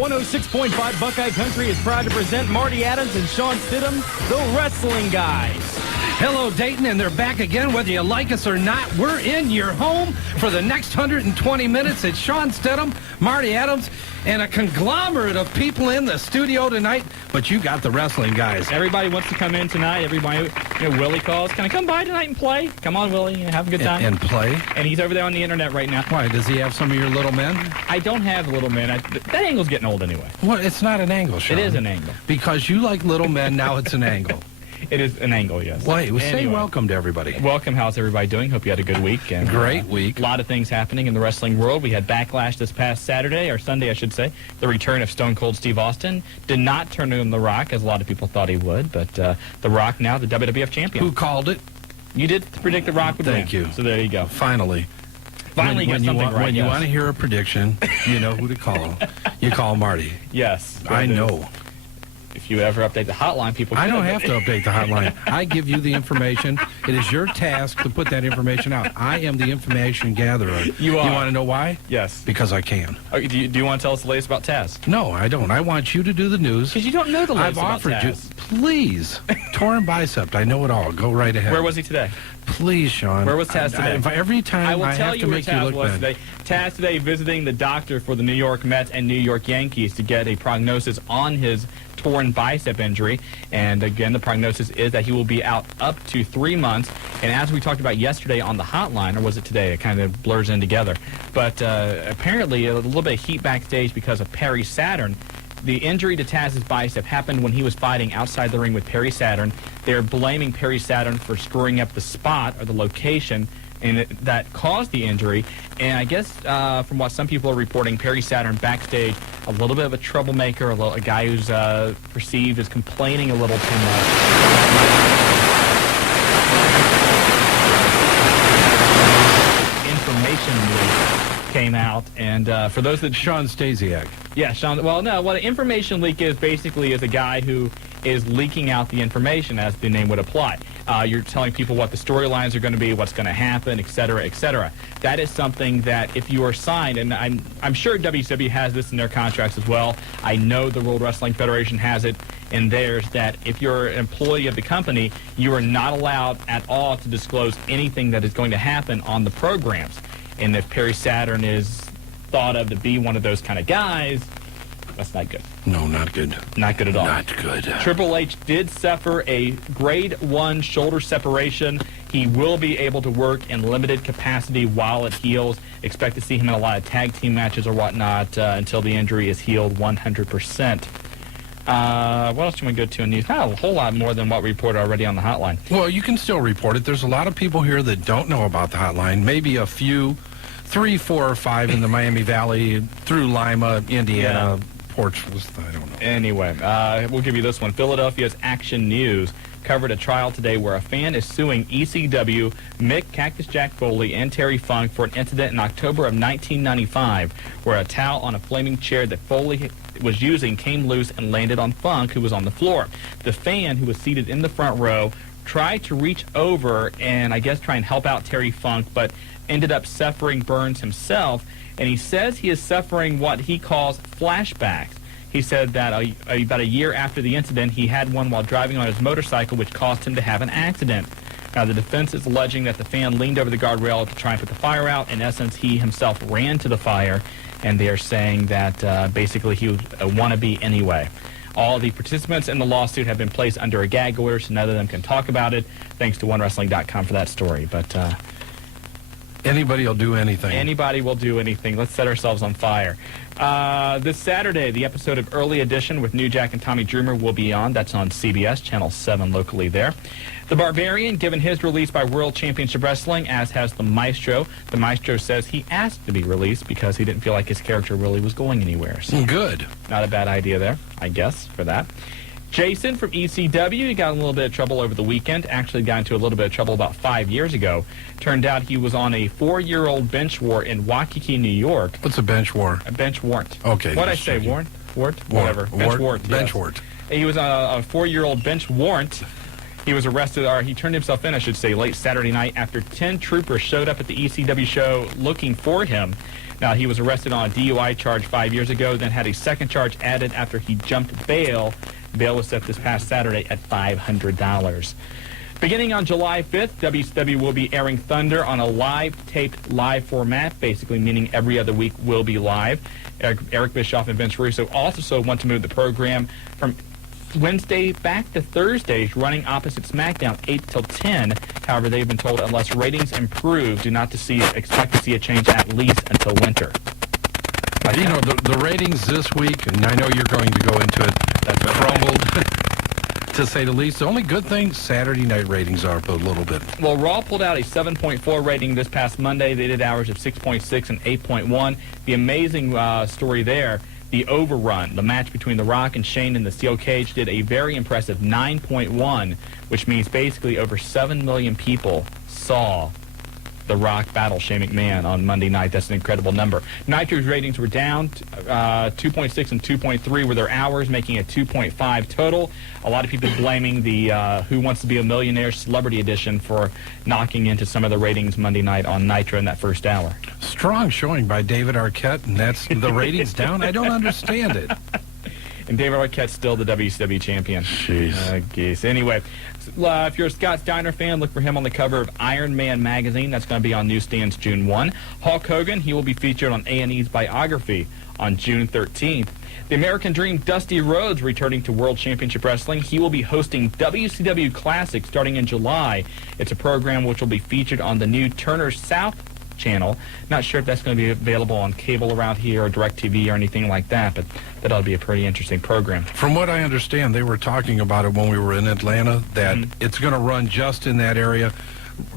106.5 Buckeye Country is proud to present Marty Adams and Shawn Stidham, the Wrestling Guys. Hello, Dayton, and they're back again, whether you like us or not. We're in your home for the next 120 minutes. It's Shawn Stidham, Marty Adams, and a conglomerate of people in the studio tonight, but you got the Wrestling Guys. Everybody wants to come in tonight. Everybody, Willie calls, can I come by tonight and play? Come on, Willie, have a good time. And play? And he's over there on the internet right now. Why, does he have some of your little men? I don't have little men. That angle's getting old anyway. Well, it's not an angle, Shawn. It is an angle. Because you like little men, now it's an angle. It is an angle, yes. Well, say welcome to everybody. Welcome. How's everybody doing? Hope you had a good week. And, great week. A lot of things happening in the wrestling world. We had Backlash this past Saturday, or Sunday, I should say. The return of Stone Cold Steve Austin. Did not turn on The Rock, as a lot of people thought he would, but The Rock now the WWF champion. Who called it? You did predict The Rock would win. Thank you. So there you go. Finally. Finally, when you got something right. When you want to hear a prediction, you know who to call. You call Marty. Yes. I know. If you ever update the hotline, people I don't have to update the hotline. I give you the information. It is your task to put that information out. I am the information gatherer. You are. You want to know why? Yes. Because I can. Okay, do you want to tell us the latest about Taz? No, I don't. I want you to do the news. Because you don't know the latest I've about offered Taz. you. Please. Torn bicep. I know it all. Go right ahead. Where was he today? Please, Shawn. Where was Taz today? Every time I have to make you look bad. Today. Taz today visiting the doctor for the New York Mets and New York Yankees to get a prognosis on his torn bicep injury. And again, the prognosis is that he will be out up to 3 months. And as we talked about yesterday on the hotline, or was it today? It kind of blurs in together. But apparently a little bit of heat backstage because of Perry Saturn. The injury to Taz's bicep happened when he was fighting outside the ring with Perry Saturn. They're blaming Perry Saturn for screwing up the spot or the location and that caused the injury. And I guess from what some people are reporting, Perry Saturn backstage, a little bit of a troublemaker, a guy who's perceived as complaining a little too much. Information leak came out, and for those that... Shawn Stasiak. Yeah, Shawn. Well, no, what an information leak is basically is a guy who is leaking out the information, as the name would apply. You're telling people what the storylines are going to be, what's going to happen, et cetera, et cetera. That is something that if you are signed, and I'm sure WCW has this in their contracts as well. I know the World Wrestling Federation has it in theirs, that if you're an employee of the company, you are not allowed at all to disclose anything that is going to happen on the programs. And if Perry Saturn is thought of to be one of those kind of guys, that's not good. No, not good. Not good at all. Not good. Triple H did suffer a grade 1 shoulder separation. He will be able to work in limited capacity while it heals. Expect to see him in a lot of tag team matches or whatnot until the injury is healed 100%. What else do we go to in news? Not a whole lot more than what we reported already on the hotline. Well, you can still report it. There's a lot of people here that don't know about the hotline. Maybe a few, 3, 4, or 5 in the Miami Valley, through Lima, Indiana, Portsmouth, I don't know. Anyway, we'll give you this one. Philadelphia's Action News covered a trial today where a fan is suing ECW, Mick Cactus Jack Foley, and Terry Funk for an incident in October of 1995 where a towel on a flaming chair that Foley was using came loose and landed on Funk, who was on the floor. The fan, who was seated in the front row, tried to reach over and I guess try and help out Terry Funk, but ended up suffering burns himself. And he says he is suffering what he calls flashbacks. He said that about a year after the incident, he had one while driving on his motorcycle, which caused him to have an accident. Now, the defense is alleging that the fan leaned over the guardrail to try and put the fire out. In essence, he himself ran to the fire, and they are saying that basically he was a wannabe anyway. All the participants in the lawsuit have been placed under a gag order, so none of them can talk about it. Thanks to OneWrestling.com for that story. But anybody will do anything. Anybody will do anything. Let's set ourselves on fire. This Saturday, the episode of Early Edition with New Jack and Tommy Dreamer will be on. That's on CBS, Channel 7 locally there. The Barbarian, given his release by World Championship Wrestling, as has the Maestro. The Maestro says he asked to be released because he didn't feel like his character really was going anywhere. So good. Not a bad idea there, I guess, for that. Jason from ECW got in a little bit of trouble over the weekend. Actually got into a little bit of trouble about 5 years ago. Turned out he was on a 4-year-old bench warrant in Waikiki, New York. What's a bench warrant? A bench warrant. Okay. What'd I say? Warrant? Whatever. Bench warrant. Bench yes. warrant. He was on a 4-year-old bench warrant He was arrested, or he turned himself in, I should say, late Saturday night after 10 troopers showed up at the ECW show looking for him. Now, he was arrested on a DUI charge 5 years ago, then had a second charge added after he jumped bail. Bail was set this past Saturday at $500. Beginning on July 5th, WCW will be airing Thunder on a taped live format, basically meaning every other week will be live. Eric Bischoff and Vince Russo also want to move the program from Wednesday back to Thursdays, running opposite SmackDown 8 till 10. However, they've been told unless ratings improve, do not expect to see a change at least until winter. You know, the ratings this week, and I know you're going to go into it, crumbled, to say the least. The only good thing, Saturday night ratings are up a little bit. Well, Raw pulled out a 7.4 rating this past Monday. They did hours of 6.6 and 8.1. The amazing story there, the Overrun, the match between The Rock and Shane in the steel cage, did a very impressive 9.1, which means basically over 7 million people saw The Rock battle Shane McMahon on Monday night. That's an incredible number. Nitro's ratings were down. 2.6 and 2.3 were their hours, making it 2.5 total. A lot of people blaming the Who Wants to Be a Millionaire Celebrity Edition for knocking into some of the ratings Monday night on Nitro in that first hour. Strong showing by David Arquette, and that's the ratings down. I don't understand it. And David Arquette's still the WCW champion. Jeez. Anyway, if you're a Scott Steiner fan, look for him on the cover of Iron Man magazine. That's going to be on newsstands June 1. Hulk Hogan, he will be featured on A&E's biography on June 13th. The American Dream, Dusty Rhodes, returning to World Championship Wrestling. He will be hosting WCW Classic starting in July. It's a program which will be featured on the new Turner South channel. Not sure if that's going to be available on cable around here or DirecTV or anything like that, but that ought to be a pretty interesting program. From what I understand, they were talking about it when we were in Atlanta, that it's going to run just in that area,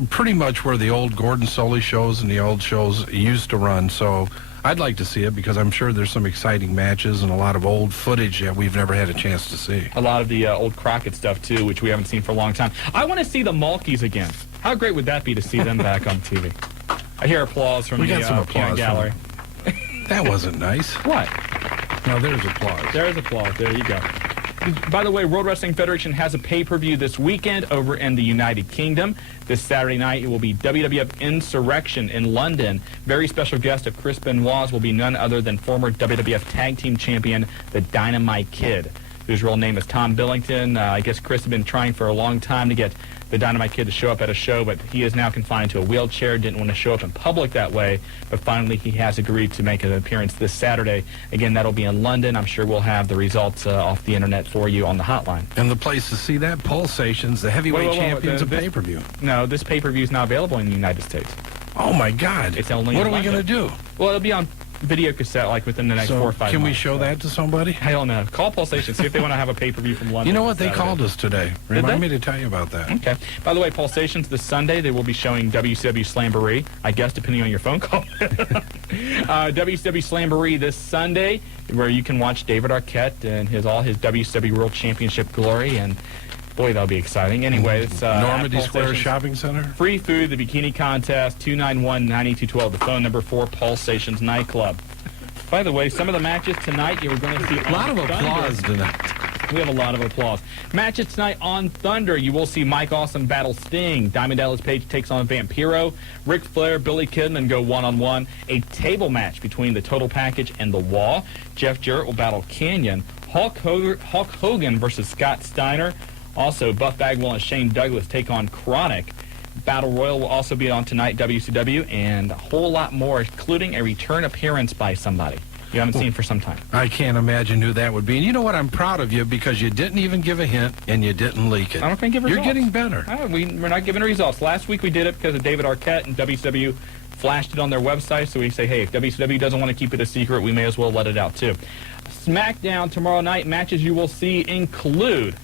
pretty much where the old Gordon Soley shows and the old shows used to run. So I'd like to see it because I'm sure there's some exciting matches and a lot of old footage that we've never had a chance to see. A lot of the old Crockett stuff, too, which we haven't seen for a long time. I want to see the Malkies again. How great would that be to see them back on TV? I hear applause from the peanut gallery. That wasn't nice. What? No, there's applause. There's applause. There you go. By the way, World Wrestling Federation has a pay-per-view this weekend over in the United Kingdom. This Saturday night, it will be WWF Insurrection in London. Very special guest of Chris Benoit's will be none other than former WWF Tag Team Champion, the Dynamite Kid, whose real name is Tom Billington. I guess Chris has been trying for a long time to get the Dynamite Kid to show up at a show, but he is now confined to a wheelchair, didn't want to show up in public that way, but finally he has agreed to make an appearance this Saturday. Again, that'll be in London. I'm sure we'll have the results off the internet for you on the hotline. And the place to see that, Pulsations, the heavyweight champions of pay-per-view. No, this pay-per-view is not available in the United States. Oh, my God. It's only what are we going to do? Well, it'll be on video cassette like within the next 4 or 5 months. Can we show that to somebody? I don't know. Call Pulsation, see if they want to have a pay-per-view from London. You know what? They called us today. Remind me to tell you about that. Okay. By the way, Pulsations this Sunday, they will be showing WCW Slamboree, I guess, depending on your phone call. WCW Slamboree this Sunday, where you can watch David Arquette and all his WCW World Championship glory, and boy, that'll be exciting. Anyway, it's Normandy Square Shopping Center. Free food, the bikini contest, 291-9212, the phone number for Pulsations Nightclub. By the way, some of the matches tonight, you're going to see a lot of applause tonight. We have a lot of applause. Matches tonight on Thunder. You will see Mike Awesome battle Sting. Diamond Dallas Page takes on Vampiro. Ric Flair, Billy Kidman go one-on-one. A table match between the Total Package and The Wall. Jeff Jarrett will battle Canyon. Hulk Hogan versus Scott Steiner. Also, Buff Bagwell and Shane Douglas take on Chronic. Battle Royal will also be on tonight, WCW, and a whole lot more, including a return appearance by somebody you haven't seen for some time. I can't imagine who that would be. And you know what? I'm proud of you because you didn't even give a hint and you didn't leak it. I'm not going to give results. You're getting better. We're not giving results. Last week we did it because of David Arquette, and WCW flashed it on their website. So we say, hey, if WCW doesn't want to keep it a secret, we may as well let it out too. SmackDown tomorrow night, matches you will see include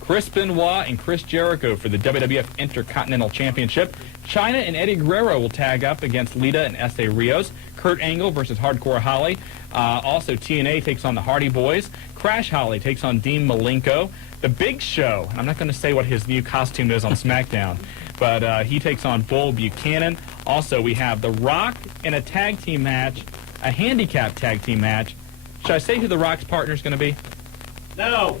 Chris Benoit and Chris Jericho for the WWF Intercontinental Championship. Chyna and Eddie Guerrero will tag up against Lita and S.A. Rios. Kurt Angle versus Hardcore Holly. Also, TNA takes on the Hardy Boys. Crash Holly takes on Dean Malenko. The Big Show, I'm not going to say what his new costume is on SmackDown, but he takes on Bull Buchanan. Also, we have The Rock in a tag team match, a handicap tag team match. Should I say who The Rock's partner is going to be? No.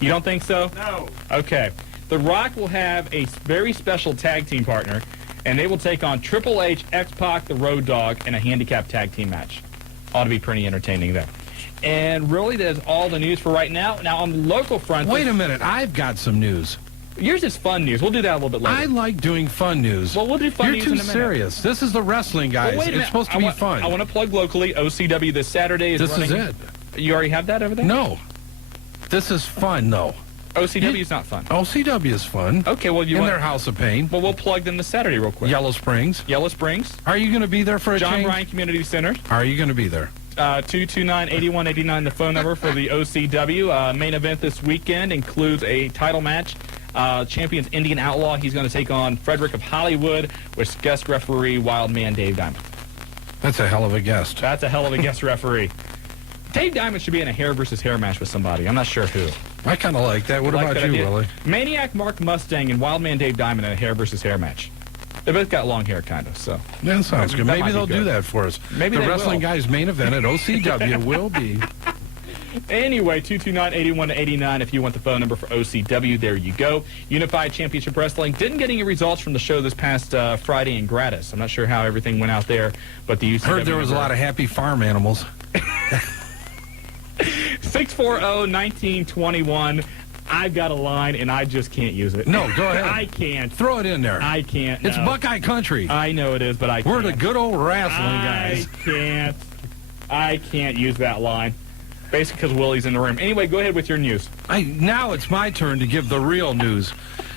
You don't think so? No. Okay. The Rock will have a very special tag team partner, and they will take on Triple H, X-Pac, the Road Dogg, in a handicap tag team match. Ought to be pretty entertaining there. And really, that's all the news for right now. Now, on the local front... Wait a minute. I've got some news. Yours is fun news. We'll do that a little bit later. I like doing fun news. Well, we'll do fun news in a minute. You're too serious. This is the wrestling, guys. Well, wait a minute. It's supposed to be fun. I want to plug locally. OCW this Saturday is running. This is it. You already have that over there? No. This is fun, though. OCW is not fun. OCW is fun. Okay, well, in their House of Pain. Well, we'll plug them this Saturday real quick. Yellow Springs. Yellow Springs. Are you going to be there for a John change? Bryan Community Center. Are you going to be there? 229-8189, the phone number for the OCW. Main event this weekend includes a title match. Champion's Indian Outlaw. He's going to take on Frederick of Hollywood with guest referee Wild Man Dave Diamond. That's a hell of a guest. That's a hell of a guest referee. Dave Diamond should be in a hair versus hair match with somebody. I'm not sure who. I kind of like that. What about you, Willie? Maniac Mark Mustang and Wild Man Dave Diamond in a hair versus hair match. They both got long hair, kind of. So yeah, that sounds good. Maybe they'll do that for us. Maybe the they Wrestling will. Guys main event at OCW will be. Anyway, 229-8189 if you want the phone number for OCW. There you go. Unified Championship Wrestling didn't get any results from the show this past Friday in Gratis. I'm not sure how everything went out there, but the UCW... Heard there was a lot of happy farm animals. 640-1921. I've got a line, and I just can't use it. No, go ahead. I can't. Throw it in there. I can't. It's no. Buckeye Country. I know it is, but I can't. We're the good old wrestling guys. I can't use that line. Basically because Willie's in the room. Anyway, go ahead with your news. Now it's my turn to give the real news.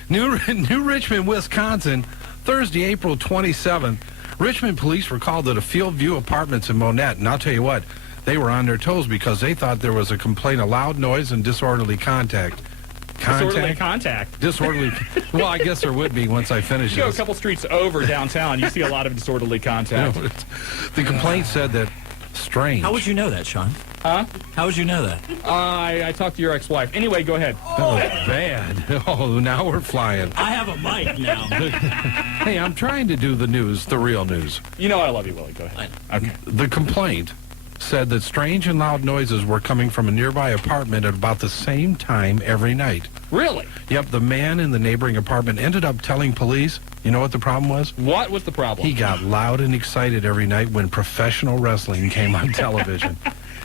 New Richmond, Wisconsin, Thursday, April 27th. Richmond police were called to the Fieldview Apartments in Monette, and I'll tell you what, they were on their toes because they thought there was a complaint of loud noise and disorderly contact. Disorderly contact. Disorderly. Well, I guess there would be once I finish You go a this. couple streets over downtown, you see a lot of disorderly contact. The complaint said that strange. How would you know that, Shawn? Huh? How would you know that? I talked to your ex-wife. Anyway, go ahead. Oh, bad. Oh, now we're flying. I have a mic now. Hey, I'm trying to do the news, the real news. You know I love you, Willie. Go ahead. Okay. The complaint said that strange and loud noises were coming from a nearby apartment at about the same time every night. Really? Yep, the man in the neighboring apartment ended up telling police, you know what the problem was? What was the problem? He got loud and excited every night when professional wrestling came on television.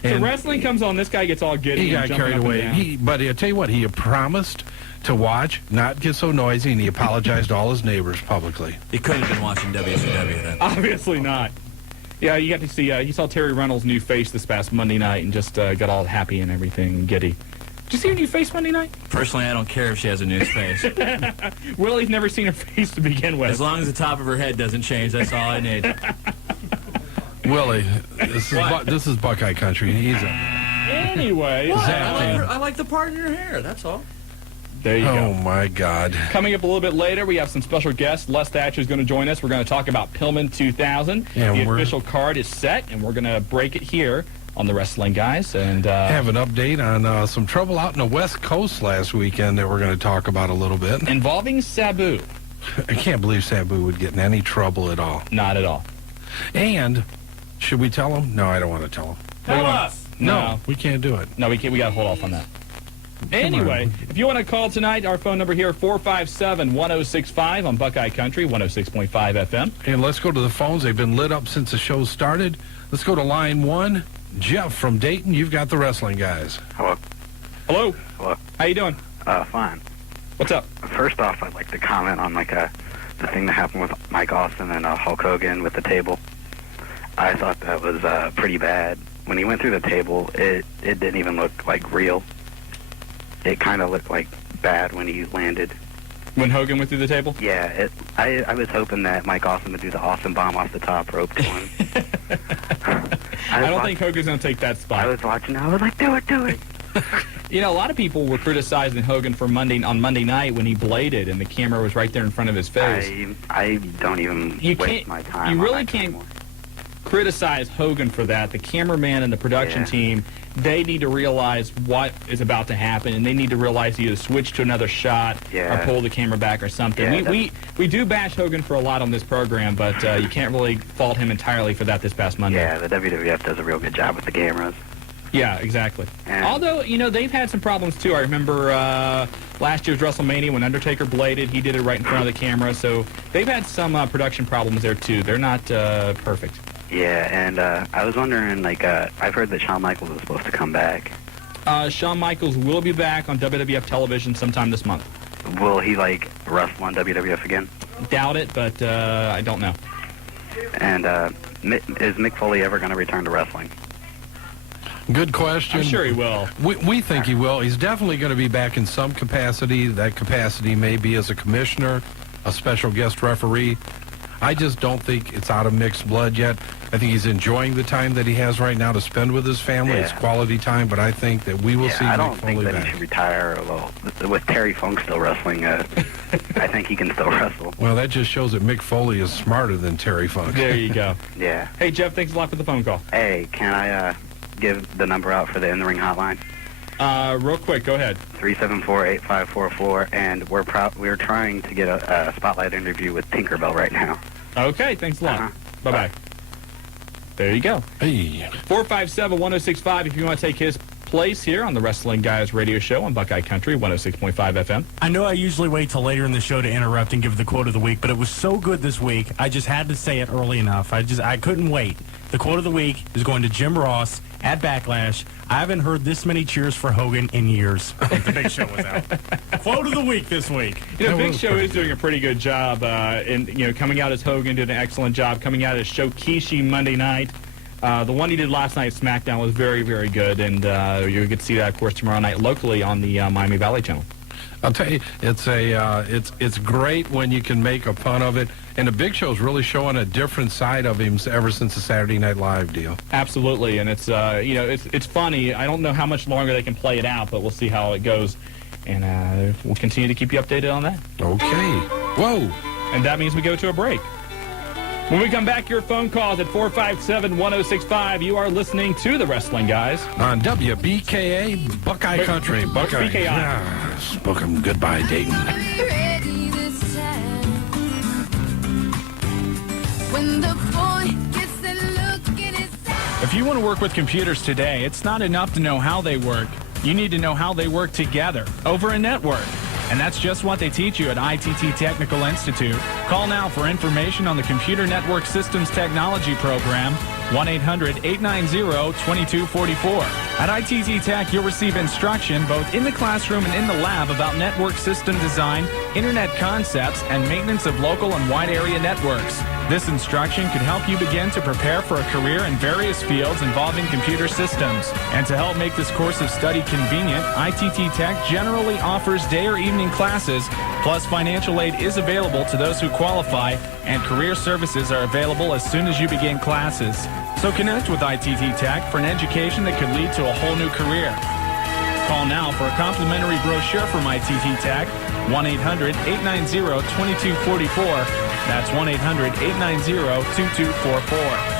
So wrestling comes on, this guy gets all giddy. He and got jumping carried up and away. down. But I'll tell you what, he promised to watch, not get so noisy, and he apologized to all his neighbors publicly. He couldn't have been watching WCW then. Obviously not. Yeah, you got to see, he saw Terry Reynolds' new face this past Monday night and just got all happy and everything and giddy. Did you see her new face Monday night? Personally, I don't care if she has a news face. Willie's never seen her face to begin with. As long as the top of her head doesn't change, that's all I need. Willie, this is Buckeye Country. He's Anyway. I like the part in her hair, that's all. There you oh, go. my God. Coming up a little bit later, we have some special guests. Les Thatcher is going to join us. We're going to talk about Pillman 2000. Yeah, the official card is set, and we're going to break it here on the Wrestling Guys. And have an update on some trouble out in the West Coast last weekend that we're going to talk about a little bit. Involving Sabu. I can't believe Sabu would get in any trouble at all. Not at all. And should we tell him? No, I don't want to tell him. Tell us! No, we can't do it. No, we can't. We got to hold off on that. Anyway, if you want to call tonight, our phone number here, 457-1065 on Buckeye Country, 106.5 FM. And let's go to the phones. They've been lit up since the show started. Let's go to line one. Jeff from Dayton, you've got the Wrestling Guys. Hello. Hello. Hello. How you doing? Fine. What's up? First off, I'd like to comment on the thing that happened with Mike Austin and Hulk Hogan with the table. I thought that was pretty bad. When he went through the table, it didn't even look like real. It kind of looked like bad when he landed. When Hogan went through the table? Yeah, I was hoping that Mike Austin would do the awesome bomb off the top rope to him. I don't think Hogan's going to take that spot. I was watching. I was like, do it. You know, a lot of people were criticizing Hogan for on Monday night when he bladed and the camera was right there in front of his face. I don't even waste my time. You on really that can't anymore. criticize Hogan for that. The cameraman and the production team, they need to realize what is about to happen, and they need to realize either switch to another shot or pull the camera back or something. Yeah, we do bash Hogan for a lot on this program, but you can't really fault him entirely for that this past Monday. Yeah, the WWF does a real good job with the cameras. Yeah, exactly. And Although, they've had some problems, too. I remember last year's WrestleMania when Undertaker bladed, he did it right in front of the camera. So they've had some production problems there, too. They're not perfect. yeah, and I was wondering, I've heard that Shawn Michaels is supposed to come back. Shawn Michaels will be back on WWF television sometime this month. Will he, wrestle on WWF again? Doubt it, but I don't know. And is Mick Foley ever going to return to wrestling? Good question. I'm sure he will. We think he will. He's definitely going to be back in some capacity. That capacity may be as a commissioner, a special guest referee. I just don't think it's out of Mick's blood yet. I think he's enjoying the time that he has right now to spend with his family. Yeah. It's quality time, but I think that we will see I Mick don't think Foley that back. he should retire. Well, with Terry Funk still wrestling, I think he can still wrestle. Well, that just shows that Mick Foley is smarter than Terry Funk. There you go. Yeah. Hey, Jeff, thanks a lot for the phone call. Hey, can I give the number out for the In the Ring hotline? Real quick, go ahead. 374-8544, and we're trying to get a spotlight interview with Tinkerbell right now. Okay, thanks a lot. Uh-huh. Bye-bye. There you go. Hey. 457-1065 if you want to take his place here on the Wrestling Guys radio show on Buckeye Country 106.5 FM. I know I usually wait till later in the show to interrupt and give the quote of the week, but it was so good this week, I just had to say it early enough. I couldn't wait. The quote of the week is going to Jim Ross at Backlash. I haven't heard this many cheers for Hogan in years. I think the Big Show was out. Quote of the week this week. Big Show is doing a pretty good job in coming out as Hogan, did an excellent job. Coming out as Shokishi Monday night. The one he did last night, SmackDown, was very, very good, and you get to see that, of course, tomorrow night locally on the Miami Valley channel. I'll tell you, it's great when you can make a fun of it, and the Big Show's really showing a different side of him ever since the Saturday Night Live deal. Absolutely, and it's it's funny. I don't know how much longer they can play it out, but we'll see how it goes, and we'll continue to keep you updated on that. Okay. Whoa. And that means we go to a break. When we come back, your phone calls at 457-1065. You are listening to the Wrestling Guys On WBKA, Buckeye Country. Buckeye. BKI. Yeah. Spoke 'em goodbye, Dayton. If you want to work with computers today, it's not enough to know how they work. You need to know how they work together over a network. And that's just what they teach you at ITT Technical Institute. Call now for information on the Computer Network Systems Technology Program, 1-800-890-2244. At ITT Tech, you'll receive instruction both in the classroom and in the lab about network system design, internet concepts, and maintenance of local and wide area networks. This instruction could help you begin to prepare for a career in various fields involving computer systems. And to help make this course of study convenient, ITT Tech generally offers day or evening classes, plus financial aid is available to those who qualify, and career services are available as soon as you begin classes. So connect with ITT Tech for an education that could lead to a whole new career. Call now for a complimentary brochure from ITT Tech, 1-800-890-2244. That's 1-800-890-2244.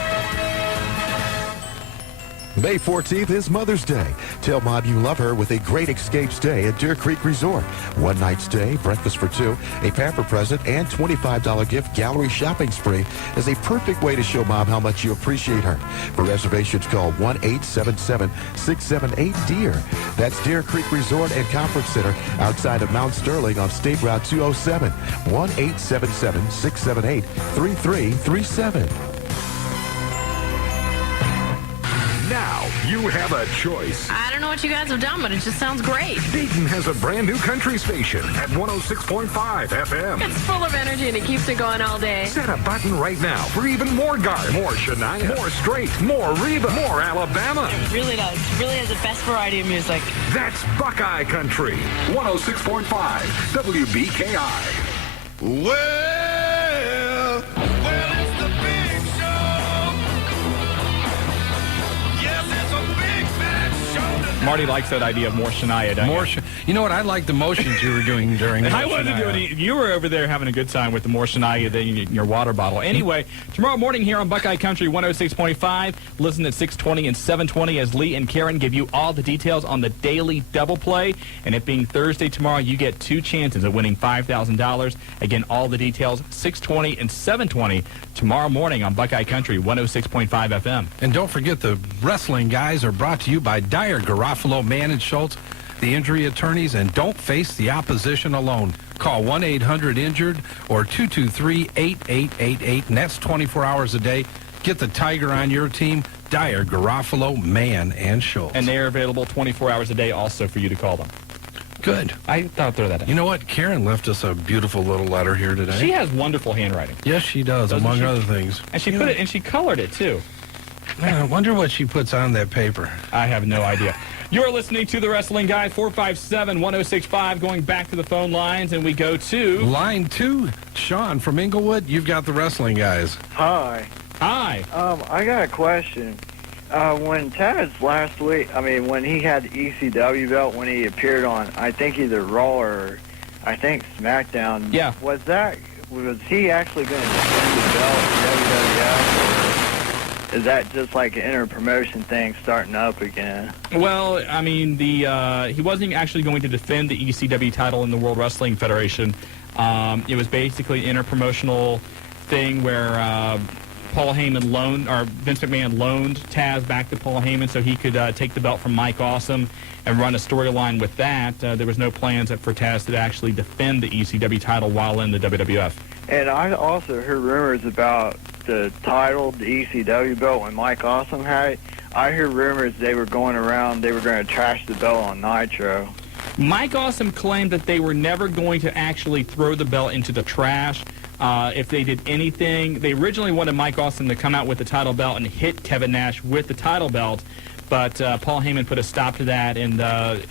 May 14th is Mother's Day. Tell Mom you love her with a great escape stay at Deer Creek Resort. One night stay, breakfast for two, a pamper present, and $25 gift gallery shopping spree is a perfect way to show Mom how much you appreciate her. For reservations, call 1-877-678-DEER. That's Deer Creek Resort and Conference Center outside of Mount Sterling on State Route 207. 1-877-678-3337. Now you have a choice. I don't know what you guys have done, but it just sounds great. Dayton has a brand new country station at 106.5 FM. It's full of energy and it keeps it going all day. Set a button right now for even more Garth, more Shania, more Straight, more Reba, more Alabama. It really does. It really has the best variety of music. That's Buckeye Country, 106.5 WBKI. Well, it's the big show. Yes, it's a big, bad show tonight. Marty likes that idea of more Shania, doesn't he? You know what? I like the motions you were doing during I More wasn't Shania. doing it. You were over there having a good time with the more Shania than in your water bottle. Anyway, tomorrow morning here on Buckeye Country 106.5, listen at 6:20 and 7:20 as Lee and Karen give you all the details on the daily double play. And it being Thursday tomorrow, you get 2 chances of winning $5,000. Again, all the details 6:20 and 7:20 tomorrow morning on Buckeye Country 106.5 FM. And don't forget, the wrestling guys are brought to you by Dyer, Garofalo, Mann, and Schultz, the injury attorneys, and don't face the opposition alone. Call 1-800-INJURED or 223-8888, and that's 24 hours a day. Get the Tiger on your team, Dyer, Garofalo, Mann, and Schultz. And they are available 24 hours a day also for you to call them. Good. I thought I'd throw that in. You know what? Karen left us a beautiful little letter here today. She has wonderful handwriting. Yes, she does, Doesn't among she? other things. And she put it, and she colored it too. Man, I wonder what she puts on that paper. I have no idea. You're listening to The Wrestling Guy, 457-1065, going back to the phone lines, and we go to... Line 2, Shawn from Inglewood. You've got the wrestling guys. Hi. Hi. I got a question. When Taz last week, when he had the ECW belt, when he appeared on, I think either Raw or, I think SmackDown. Yeah. Was he actually going to defend the belt in WWF? Or is that just like an inter-promotion thing starting up again? Well, I mean, he wasn't actually going to defend the ECW title in the World Wrestling Federation. It was basically an interpromotional thing where Paul Heyman Vince McMahon loaned Taz back to Paul Heyman so he could take the belt from Mike Awesome and run a storyline with that. There was no plans for Taz to actually defend the ECW title while in the WWF. And I also heard rumors about the title, the ECW belt, when Mike Awesome had it. I heard rumors they were going to trash the belt on Nitro. Mike Awesome claimed that they were never going to actually throw the belt into the trash. If they did anything, they originally wanted Mike Awesome to come out with the title belt and hit Kevin Nash with the title belt, but Paul Heyman put a stop to that, and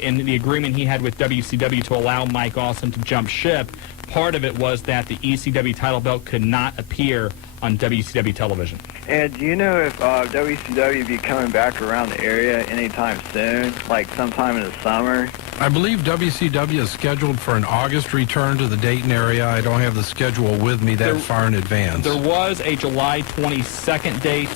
in the agreement he had with WCW to allow Mike Awesome to jump ship, part of it was that the ECW title belt could not appear on WCW television. And do you know if WCW be coming back around the area anytime soon, like sometime in the summer? I believe WCW is scheduled for an August return to the Dayton area. I don't have the schedule with me that far in advance. There was a July 22nd date,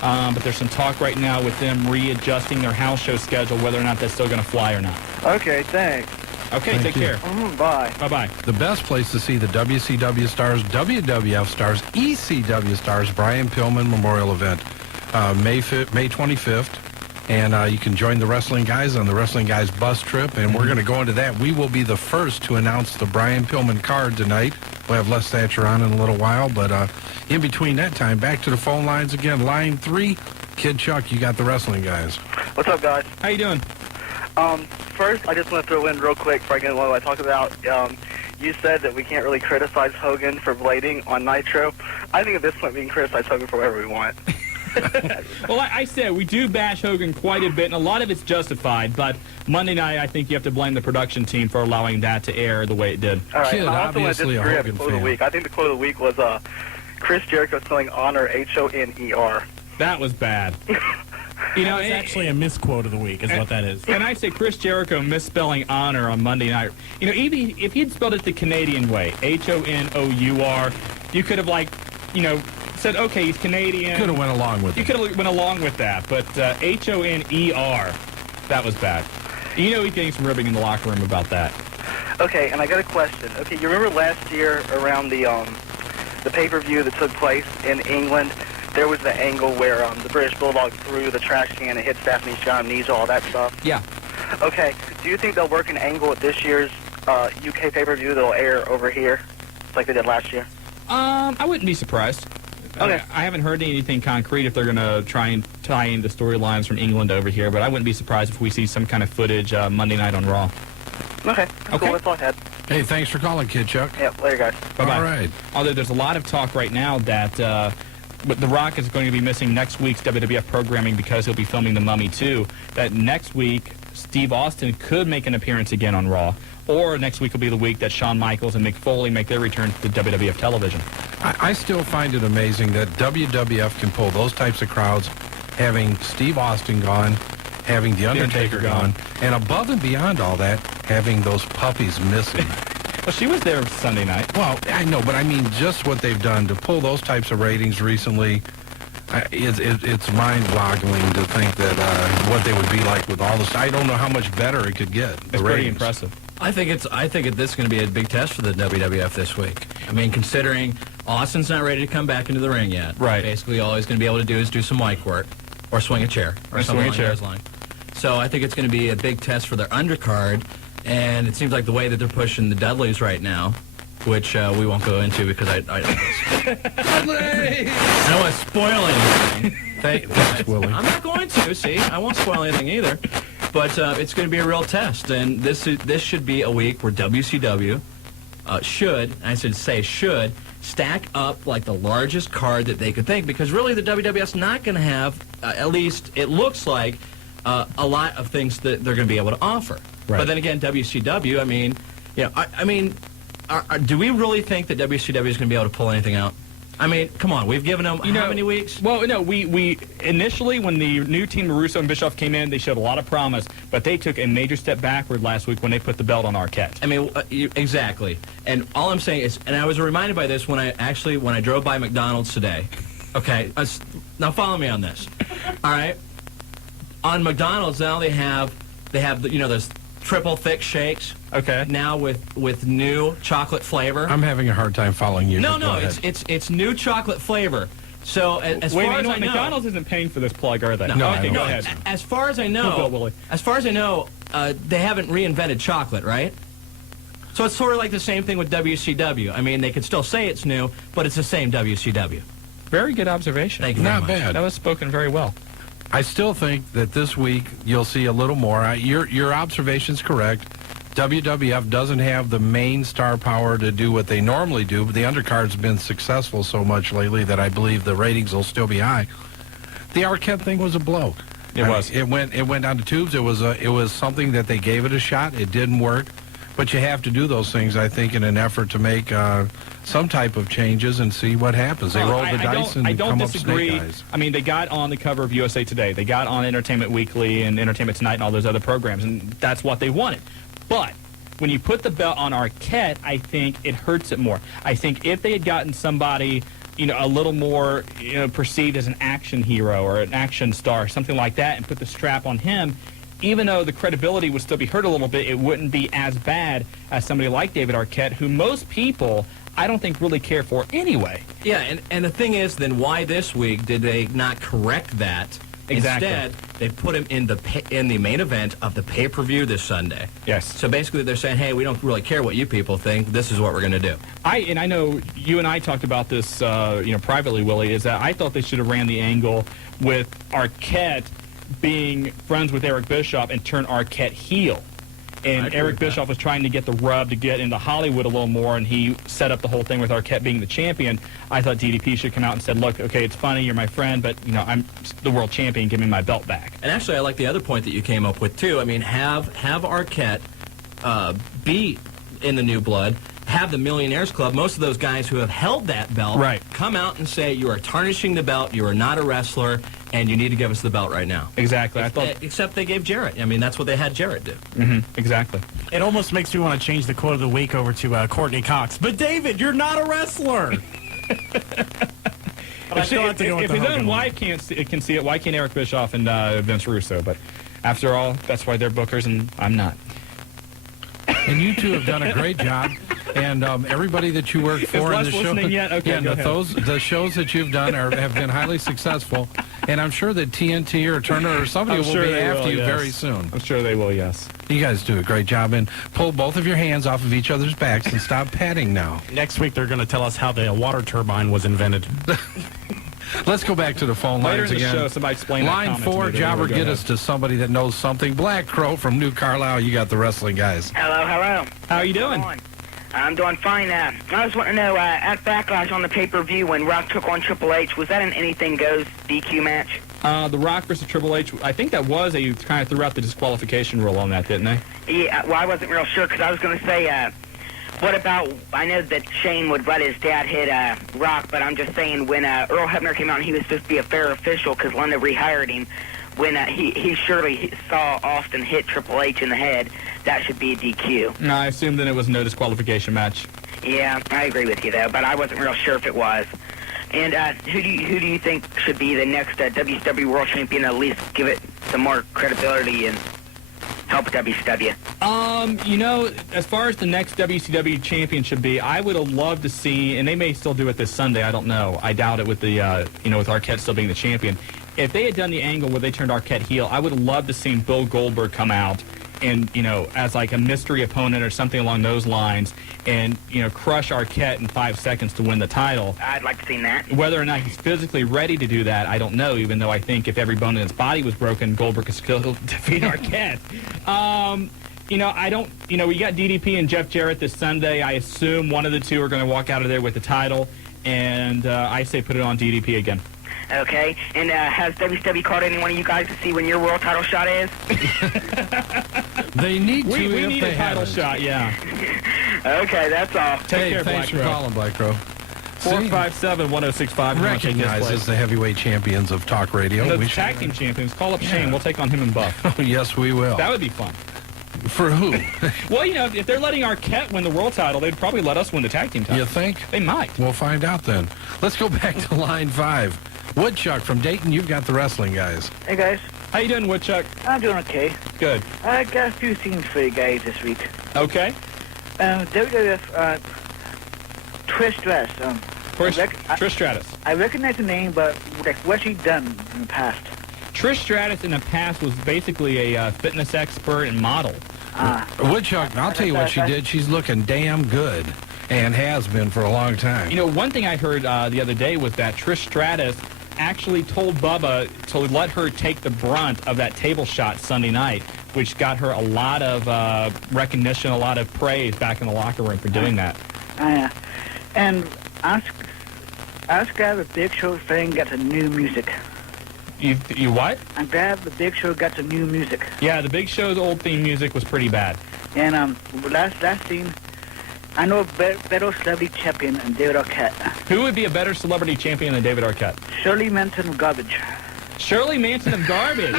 but there's some talk right now with them readjusting their house show schedule, whether or not that's still going to fly or not. Okay, thanks. Okay, take care. Bye. Bye-bye. The best place to see the WCW stars, WWF stars, ECW stars, Brian Pillman Memorial Event, May 25th. And you can join the Wrestling Guys on the Wrestling Guys bus trip, and we're going to go into that. We will be the first to announce the Brian Pillman card tonight. We'll have Les Thatcher on in a little while, but in between that time, back to the phone lines again. Line 3, Kid Chuck, you got the Wrestling Guys. What's up, guys? How you doing? First, I just want to throw in real quick before I get into what I talk about. You said that we can't really criticize Hogan for blading on Nitro. I think at this point we can criticize Hogan for whatever we want. Well, I said we do bash Hogan quite a bit, and a lot of it's justified, but Monday night I think you have to blame the production team for allowing that to air the way it did. All right, Kid, I also want to obviously a disagree on the Hogan quote of the fan. week. I think the quote of the week was Chris Jericho spelling honor Honer. That was bad. You know, It's actually a misquote of the week is what that is. And I say Chris Jericho misspelling honor on Monday night. You know, even if he'd spelled it the Canadian way, Honour, you could have said, okay, he's Canadian. Could have went along with it. You could have went along with that, but Honer, that was bad. You know he's getting some ribbing in the locker room about that. Okay, and I got a question. Okay, you remember last year around the pay-per-view that took place in England? There was the angle where the British Bulldog threw the trash can and hit Stephanie's John Knees, all that stuff. Yeah. Okay, do you think they'll work an angle at this year's UK pay-per-view that'll air over here, like they did last year? I wouldn't be surprised. Okay. I haven't heard anything concrete if they're going to try and tie in the storylines from England over here, but I wouldn't be surprised if we see some kind of footage Monday night on Raw. Okay, Okay. cool, that's all I had. Hey, thanks for calling, Kid Chuck. Yeah, later, guys. Bye-bye. All right. Although there's a lot of talk right now that The Rock is going to be missing next week's WWF programming because he'll be filming The Mummy 2, that next week Steve Austin could make an appearance again on Raw, or next week will be the week that Shawn Michaels and Mick Foley make their return to WWF television. I still find it amazing that WWF can pull those types of crowds, having Steve Austin gone, having The Undertaker gone, and above and beyond all that, having those puppies missing. Well, she was there Sunday night. Well, I know, but I mean just what they've done to pull those types of ratings recently. It's mind-boggling to think that what they would be like with all this. I don't know how much better it could get. It's pretty impressive. I think this is going to be a big test for the WWF this week. I mean, considering Austin's not ready to come back into the ring yet. Right. Basically, all he's going to be able to do is do some mic work or swing a chair or something along those lines. So I think it's going to be a big test for their undercard, and it seems like the way that they're pushing the Dudleys right now, which we won't go into because I don't want to spoil anything. Thanks, Willie. I'm not going to. See, I won't spoil anything either. But it's going to be a real test, and this should be a week where WCW should stack up like the largest card that they could think, because really the WWF's not going to have, at least it looks like, a lot of things that they're going to be able to offer. Right. But then again, WCW, I mean, do we really think that WCW is going to be able to pull anything out? I mean, come on, we've given them how many weeks? Well, no, we initially, when the new team, Russo and Bischoff, came in, they showed a lot of promise, but they took a major step backward last week when they put the belt on Arquette. I mean, exactly. And all I'm saying is, and I was reminded by this when I drove by McDonald's today. Okay, now follow me on this. All right, on McDonald's now they have those triple thick shakes. Okay. Now with new chocolate flavor. I'm having a hard time following you. No, it's new chocolate flavor. So as far as I know, McDonald's isn't paying for this plug, are they? No, okay, go ahead. As far as I know, they haven't reinvented chocolate, right? So it's sort of like the same thing with WCW. I mean, they could still say it's new, but it's the same WCW. Very good observation. Thank you very much. Not bad. That was spoken very well. I still think that this week you'll see a little more. Your observation's correct. WWF doesn't have the main star power to do what they normally do, but the undercard's been successful so much lately that I believe the ratings will still be high. The Arquette thing was a blow. It was. It went down the tubes. It was something that they gave it a shot. It didn't work, but you have to do those things, I think, in an effort to make some type of changes and see what happens. They roll the dice and come up snake eyes. I mean, they got on the cover of USA Today. They got on Entertainment Weekly and Entertainment Tonight and all those other programs, and that's what they wanted. But when you put the belt on Arquette, I think it hurts it more. I think if they had gotten somebody, a little more, perceived as an action hero or an action star, something like that, and put the strap on him, even though the credibility would still be hurt a little bit, it wouldn't be as bad as somebody like David Arquette, who most people, I don't think, really care for anyway. Yeah, and the thing is, then why this week did they not correct that? Exactly. Instead, they put him in the main event of the pay-per-view this Sunday. Yes. So basically, they're saying, hey, we don't really care what you people think. This is what we're going to do. I know you and I talked about this, privately, Willie, is that I thought they should have ran the angle with Arquette being friends with Eric Bischoff and turn Arquette heel. And Eric Bischoff was trying to get the rub to get into Hollywood a little more, and he set up the whole thing with Arquette being the champion. I thought DDP should come out and said, look, okay, it's funny, you're my friend, but, I'm the world champion, give me my belt back. And actually, I like the other point that you came up with, too. I mean, have Arquette be in the new blood, have the Millionaires Club, most of those guys who have held that belt, come out and say, you are tarnishing the belt, you are not a wrestler, and you need to give us the belt right now. Exactly. Except they gave Jarrett. I mean, that's what they had Jarrett do. Mm-hmm. Exactly. It almost makes me want to change the quote of the week over to Courtney Cox. But, David, you're not a wrestler. If his own wife can see it, why can't Eric Bischoff and Vince Russo? But after all, that's why they're bookers and I'm not. And you two have done a great job. And everybody that you work for in the show, the shows that you've done have been highly successful. And I'm sure that TNT or Turner or somebody will be after you very soon. I'm sure they will, yes. You guys do a great job. And pull both of your hands off of each other's backs and stop patting now. Next week, they're going to tell us how the water turbine was invented. Let's go back to the phone lines again. Later in the show, somebody explain that Line 4, Jobber, get us to somebody that knows something. Black Crow from New Carlisle, you got the wrestling guys. Hello. How are you doing? I'm doing fine. I was wanting to know, at Backlash on the pay-per-view when Rock took on Triple H, was that an Anything Goes DQ match? The Rock versus Triple H, I think that was a kind of threw out the disqualification rule on that, didn't they? Yeah, well, I wasn't real sure because I was going to say, what about, I know that Shane would let his dad hit Rock, but I'm just saying when Earl Hebner came out and he was supposed to be a fair official because London rehired him, when he surely saw Austin hit Triple H in the head, that should be a DQ. No, I assume then it was no disqualification match. Yeah, I agree with you, though, but I wasn't real sure if it was. And who do you think should be the next WCW World Champion, at least give it some more credibility and help WCW? As far as the next WCW champion should be, I would have loved to see, and they may still do it this Sunday, I don't know. I doubt it with the, with Arquette still being the champion. If they had done the angle where they turned Arquette heel, I would have loved to see Bill Goldberg come out and, as like a mystery opponent or something along those lines and, crush Arquette in 5 seconds to win the title. I'd like to see that. Whether or not he's physically ready to do that, I don't know, even though I think if every bone in his body was broken, Goldberg could still defeat Arquette. We got DDP and Jeff Jarrett this Sunday. I assume one of the two are going to walk out of there with the title, and I say put it on DDP again. Okay, and has WCW called any one of you guys to see when your world title shot is? They need to. We need a title shot, yeah. Okay, that's all. Take care, thanks for calling, Black Crow. 457-1065. Recognizes the heavyweight champions of talk radio. The tag team champions. Call up Shane. We'll take on him and Buff. Oh, yes, we will. That would be fun. For who? Well, if they're letting Arquette win the world title, they'd probably let us win the tag team title. You think? They might. We'll find out then. Let's go back to line 5. Woodchuck from Dayton, you've got the wrestling guys. Hey, guys. How you doing, Woodchuck? I'm doing okay. Good. I got a few things for you guys this week. Okay. WWF, Trish Stratus. Trish Stratus. I recognize the name, but what's she done in the past? Trish Stratus in the past was basically a fitness expert and model. Woodchuck, I'll tell you what she did. She's looking damn good and has been for a long time. One thing I heard the other day was that Trish Stratus actually told Bubba to let her take the brunt of that table shot Sunday night, which got her a lot of recognition, a lot of praise back in the locker room for doing that. And I'm glad the Big Show thing got some new music. You what? I'm glad the Big Show got some new music. Yeah, the Big Show's old theme music was pretty bad. And last scene, I know a better celebrity champion than David Arquette. Who would be a better celebrity champion than David Arquette? Shirley Manson of Garbage. Shirley Manson of Garbage?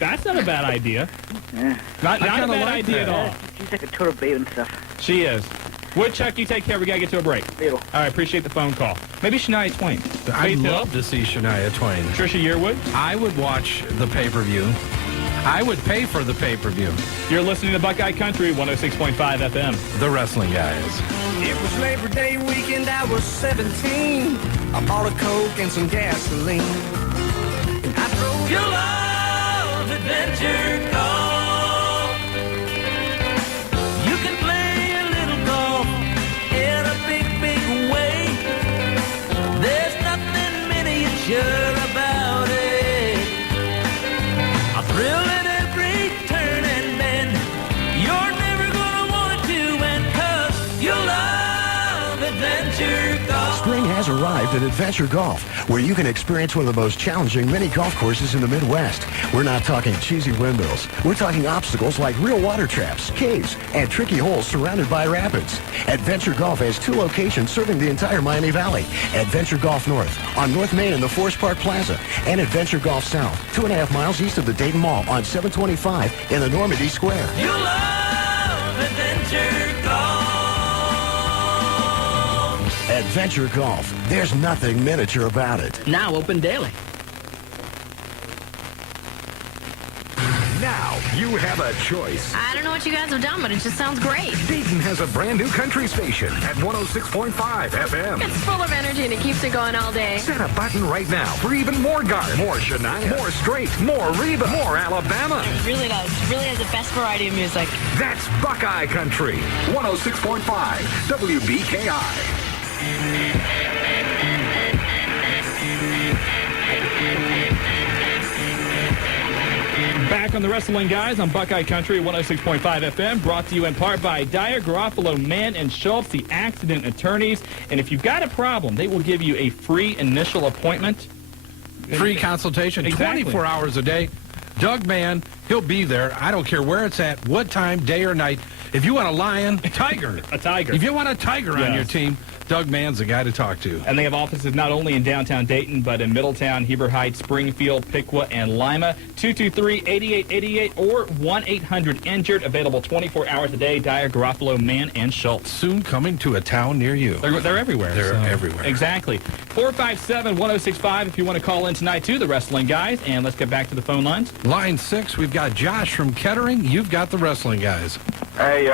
That's not a bad idea. Yeah. Not a bad idea at all. She's like a total babe and stuff. She is. Woodchuck, you take care. We got to get to a break. Deal. All right, appreciate the phone call. Maybe Shania Twain. I'd love to see Shania Twain. Trisha Yearwood? I would watch the pay-per-view. I would pay for the pay-per-view. You're listening to Buckeye Country, 106.5 FM. The Wrestling Guys. It was Labor Day weekend, I was 17. I bought a Coke and some gasoline. And I drove your love adventure golf. You can play a little golf in a big, big way. There's nothing miniature about it. A thrill in every turn and bend. You're never gonna want it to end, 'cause you love adventure golf. Spring has arrived at Adventure Golf, where you can experience one of the most challenging mini golf courses in the Midwest. We're not talking cheesy windmills. We're talking obstacles like real water traps, caves, and tricky holes surrounded by rapids. Adventure Golf has 2 locations serving the entire Miami Valley. Adventure Golf North on North Main in the Forest Park Plaza, and Adventure Golf South, 2.5 miles east of the Dayton Mall on 725 in the Normandy Square. You love adventure golf. Adventure Golf. There's nothing miniature about it. Now open daily. Now you have a choice. I don't know what you guys have done, but it just sounds great. Dayton has a brand new country station at 106.5 FM. It's full of energy and it keeps it going all day. Set a button right now for even more Garth, more Shania, more Straight, more Reba, more Alabama. It really does. It really has the best variety of music. That's Buckeye Country, 106.5 WBKI. Back on the Wrestling Guys on Buckeye Country 106.5 FM, brought to you in part by Dyer, Garofalo, Mann, and Schultz, the accident attorneys. And if you've got a problem, they will give you a free initial appointment. Free consultation, Exactly. 24 hours a day. Doug Mann He'll be there. I don't care where it's at, what time, day or night. If you want a lion, tiger. A tiger. If you want a tiger on your team, Doug Mann's the guy to talk to. And they have offices not only in downtown Dayton, but in Middletown, Heber Heights, Springfield, Piqua, and Lima. 223-8888 or 1-800-INJURED. Available 24 hours a day. Dyer, Garofalo, Mann, and Schultz. Soon coming to a town near you. They're everywhere. They're everywhere. Exactly. 457-1065 if you want to call in tonight, too, the Wrestling Guys. And let's get back to the phone lines. Line 6, we've got Josh from Kettering. You've got the Wrestling Guys. Hey,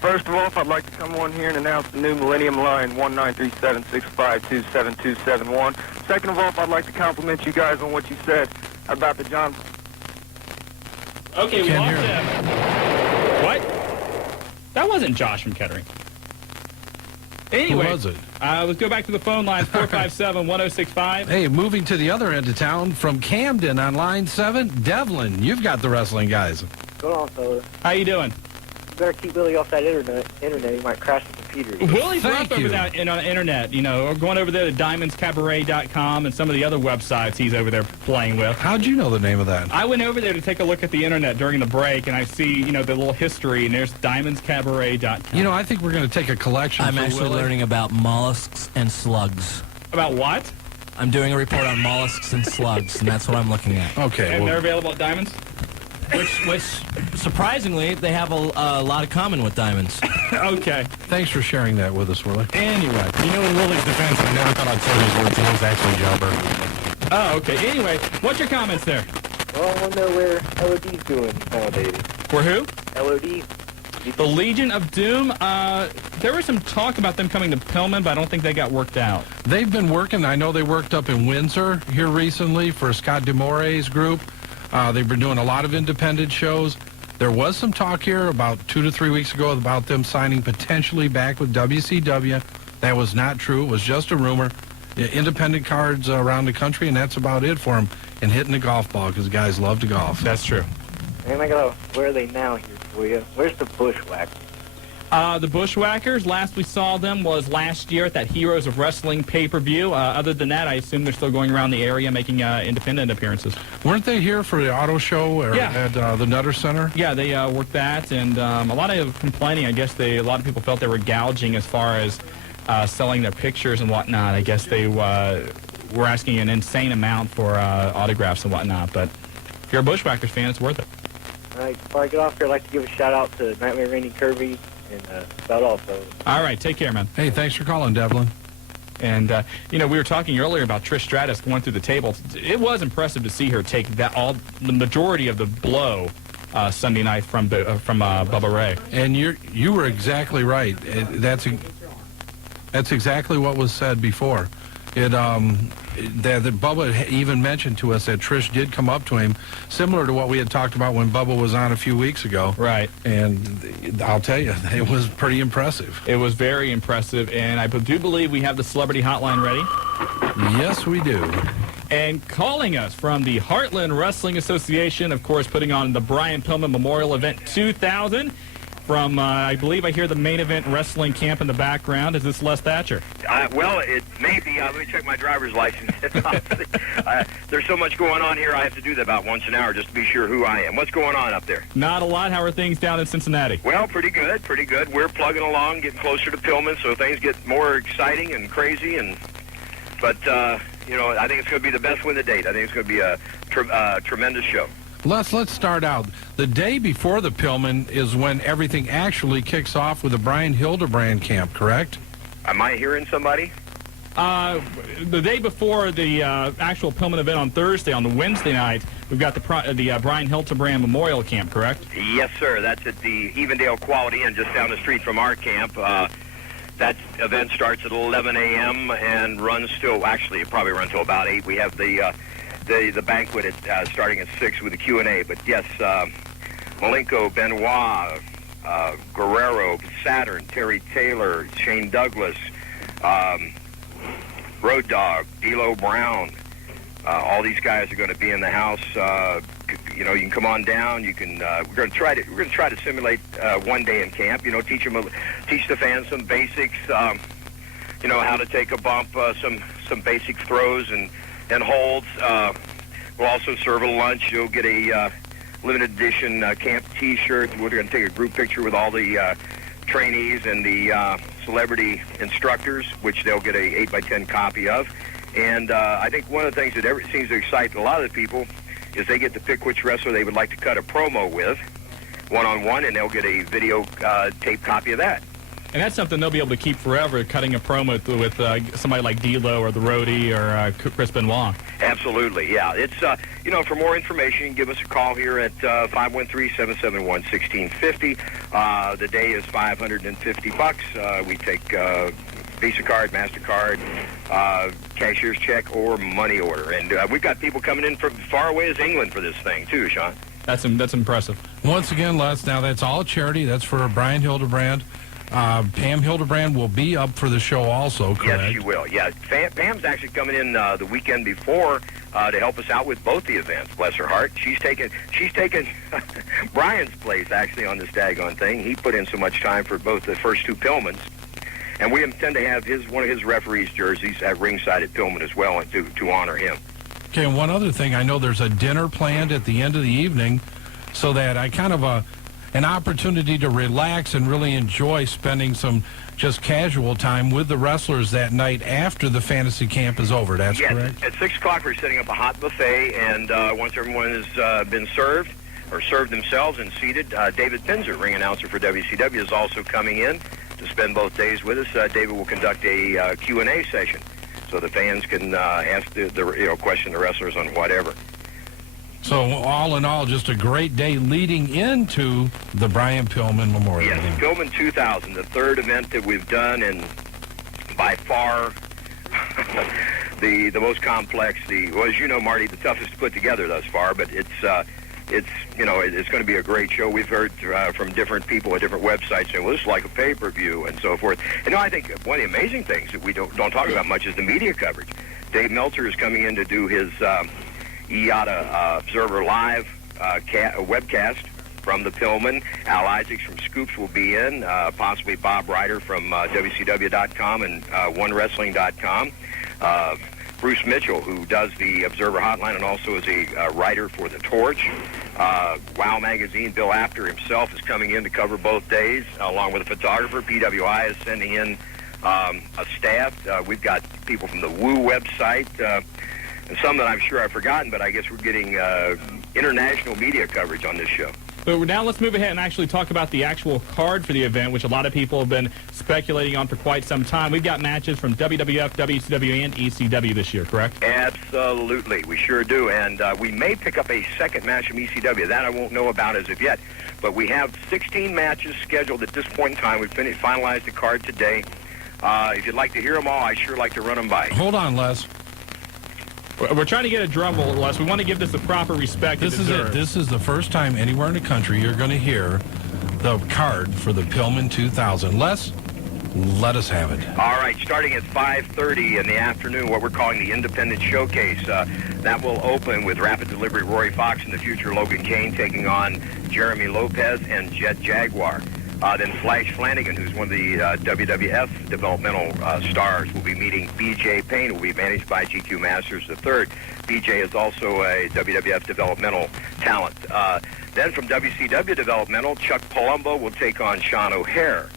first of all, I'd like to come on here and announce the new Millennium Line, 1-937-652-7271. Second of all, I'd like to compliment you guys on what you said about the John... Okay, we lost him. What? That wasn't Josh from Kettering. Anyway, Who was it? Let's go back to the phone lines, 457-1065. Hey, moving to the other end of town from Camden on line 7, Devlin, you've got the Wrestling Guys. Go on, fellas. How you doing? You better keep Willie off that internet. He might crash the computer. Willie's rough over that on the internet. You know, going over there to diamondscabaret.com and some of the other websites he's over there playing with. How'd you know the name of that? I went over there to take a look at the internet during the break, and I see, you know, the little history, and there's diamondscabaret.com. You know, I think we're going to take a collection I'm for actually Willie. learning about mollusks and slugs. About what? I'm doing a report on mollusks and slugs, and that's what I'm looking at. Okay. And they're available at Diamonds? Which surprisingly, they have a lot of common with diamonds. Okay. Thanks for sharing that with us, Willie. Anyway. You know, in Willie's defense, I never thought I'd say these words. He was actually Jobber. Oh, okay. Anyway, what's your comments there? Well, I want to know where LOD's doing nowadays. For who? LOD. The Legion of Doom. There was some talk about them coming to Pillman, but I don't think they got worked out. They've been working. I know they worked up in Windsor here recently for Scott DeMore's group. They've been doing a lot of independent shows. There was some talk here about 2 to 3 weeks ago about them signing potentially back with WCW. That was not true. It was just a rumor. Independent cards around the country, and that's about it for them. And hitting the golf ball because guys love to golf. That's true. And where are they now here for you? Where's the Bushwhackers? The Bushwhackers, last we saw them was last year at that Heroes of Wrestling pay-per-view. Other than that, I assume they're still going around the area making independent appearances. Weren't they here for the auto show at the Nutter Center? Yeah, they worked that, and a lot of complaining. I guess a lot of people felt they were gouging as far as selling their pictures and whatnot. I guess they were asking an insane amount for autographs and whatnot. But if you're a Bushwhackers fan, it's worth it. All right, before I get off here, I'd like to give a shout-out to Nightmare Randy Kirby. And about all, so. All right, take care, man. Hey, thanks for calling, Devlin. And, you know, we were talking earlier about Trish Stratus going through the table. It was impressive to see her take the majority of the blow Sunday night from Bubba Ray. And you were exactly right. That's exactly what was said before. That Bubba even mentioned to us that Trish did come up to him, similar to what we had talked about when Bubba was on a few weeks ago. Right. And I'll tell you, it was pretty impressive. It was very impressive, and I do believe we have the celebrity hotline ready. Yes, we do. And calling us from the Heartland Wrestling Association, of course, putting on the Brian Pillman Memorial Event 2000. From, I believe I hear the main event wrestling camp in the background. Is this Les Thatcher? Well, it may be. Let me check my driver's license. There's so much going on here, I have to do that about once an hour just to be sure who I am. What's going on up there? Not a lot. How are things down in Cincinnati? Well, pretty good, pretty good. We're plugging along, getting closer to Pillman, so things get more exciting and crazy. But you know, I think it's going to be the best win to date. I think it's going to be a tremendous show. Let's start out. The day before the Pillman is when everything actually kicks off with the Brian Hildebrand camp, correct? Am I hearing somebody? The day before the actual Pillman event on Thursday, on the Wednesday night, we've got the Brian Hildebrand Memorial Camp, correct? Yes, sir. That's at the Evendale Quality Inn just down the street from our camp. That event starts at 11 a.m. and runs till, actually, it probably runs till about 8. We have the banquet starting at 6 with the Q&A. But yes, Malenko, Benoit, Guerrero, Saturn, Terry Taylor, Shane Douglas, Road Dogg, D'Lo Brown. All these guys are going to be in the house. You know, you can come on down. You can. We're going to try to simulate one day in camp. You know, teach the fans some basics. You know, how to take a bump, some basic throws and holds. We'll also serve a lunch. You'll get a limited edition camp T-shirts. We're going to take a group picture with all the trainees and the celebrity instructors, which they'll get a 8x10 copy of. And I think one of the things that seems to excite a lot of the people is they get to pick which wrestler they would like to cut a promo with, one-on-one, and they'll get a video tape copy of that. And that's something they'll be able to keep forever, cutting a promo with somebody like D'Lo or the Roadie or Chris Benoit. Absolutely, yeah. It's, for more information, give us a call here at 513-771-1650. The day is $550. We take Visa card, MasterCard, cashier's check, or money order. And we've got people coming in from far away as England for this thing, too, Shawn. That's impressive. Once again, Les, now that's all charity. That's for Brian Hildebrand. Pam Hildebrand will be up for the show also, correct? Yes, she will. Yeah, Pam's actually coming in the weekend before to help us out with both the events. Bless her heart. She's taken Brian's place actually on this daggone thing. He put in so much time for both the first two Pillmans, and we intend to have one of his referees' jerseys at ringside at Pillman as well, and to honor him. Okay, and one other thing, I know there's a dinner planned at the end of the evening, so that I kind of an opportunity to relax and really enjoy spending some just casual time with the wrestlers that night after the fantasy camp is over. That's correct? At 6 o'clock we're setting up a hot buffet, and once everyone has been served, or served themselves and seated, David Pinzer, ring announcer for WCW, is also coming in to spend both days with us. David will conduct a Q&A session, so the fans can ask question the wrestlers on whatever. So all in all, just a great day leading into the Brian Pillman Memorial Day. Yes, Pillman 2000, the third event that we've done, and by far the most complex. As you know, Marty, the toughest to put together thus far. But it's going to be a great show. We've heard from different people at different websites saying, well, this is like a pay-per-view and so forth. And I think one of the amazing things that we don't talk about much is the media coverage. Dave Meltzer is coming in to do his IATA Observer Live webcast from the Pillman. Al Isaacs from Scoops will be in, possibly Bob Ryder from WCW.com and OneWrestling.com. Bruce Mitchell, who does the Observer Hotline and also is a writer for The Torch. WOW Magazine, Bill Apter himself is coming in to cover both days, along with a photographer. PWI is sending in a staff. We've got people from the Woo website, and some that I'm sure I've forgotten, but I guess we're getting international media coverage on this show. But now let's move ahead and actually talk about the actual card for the event, which a lot of people have been speculating on for quite some time. We've got matches from WWF, WCW, and ECW this year, correct? Absolutely. We sure do. And we may pick up a second match from ECW. That I won't know about as of yet. But we have 16 matches scheduled at this point in time. We've finalized the card today. If you'd like to hear them all, I'd sure like to run them by you. Hold on, Les. We're trying to get a drum roll, Les. We want to give this the proper respect it deserves. This is the first time anywhere in the country you're going to hear the card for the Pillman 2000. Les, let us have it. All right, starting at 5:30 in the afternoon, what we're calling the Independent Showcase. That will open with Rapid Delivery Rory Fox and the future Logan Kane taking on Jeremy Lopez and Jet Jaguar. Then Flash Flanagan, who's one of the WWF developmental stars, will be meeting B.J. Payne, who will be managed by GQ Masters III. B.J. is also a WWF developmental talent. Then from WCW developmental, Chuck Palumbo will take on Sean O'Hare.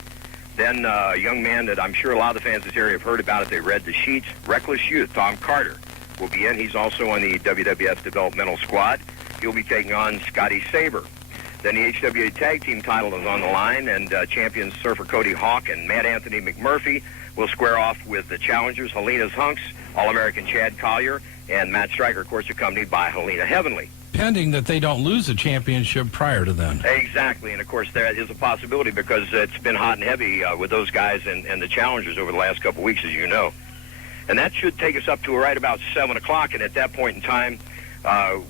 Then a young man that I'm sure a lot of the fans in this area have heard about if they read the sheets, Reckless Youth, Tom Carter, will be in. He's also on the WWF developmental squad. He'll be taking on Scotty Sabre. Then the HWA Tag Team title is on the line, and champions Surfer Cody Hawk and Mad Anthony McMurphy will square off with the challengers Helena's Hunks, All-American Chad Collier, and Matt Stryker, of course, accompanied by Helena Heavenly. Pending that they don't lose the championship prior to then. Exactly, and of course there is a possibility because it's been hot and heavy with those guys and the challengers over the last couple of weeks, as you know. And that should take us up to right about 7 o'clock, and at that point in time,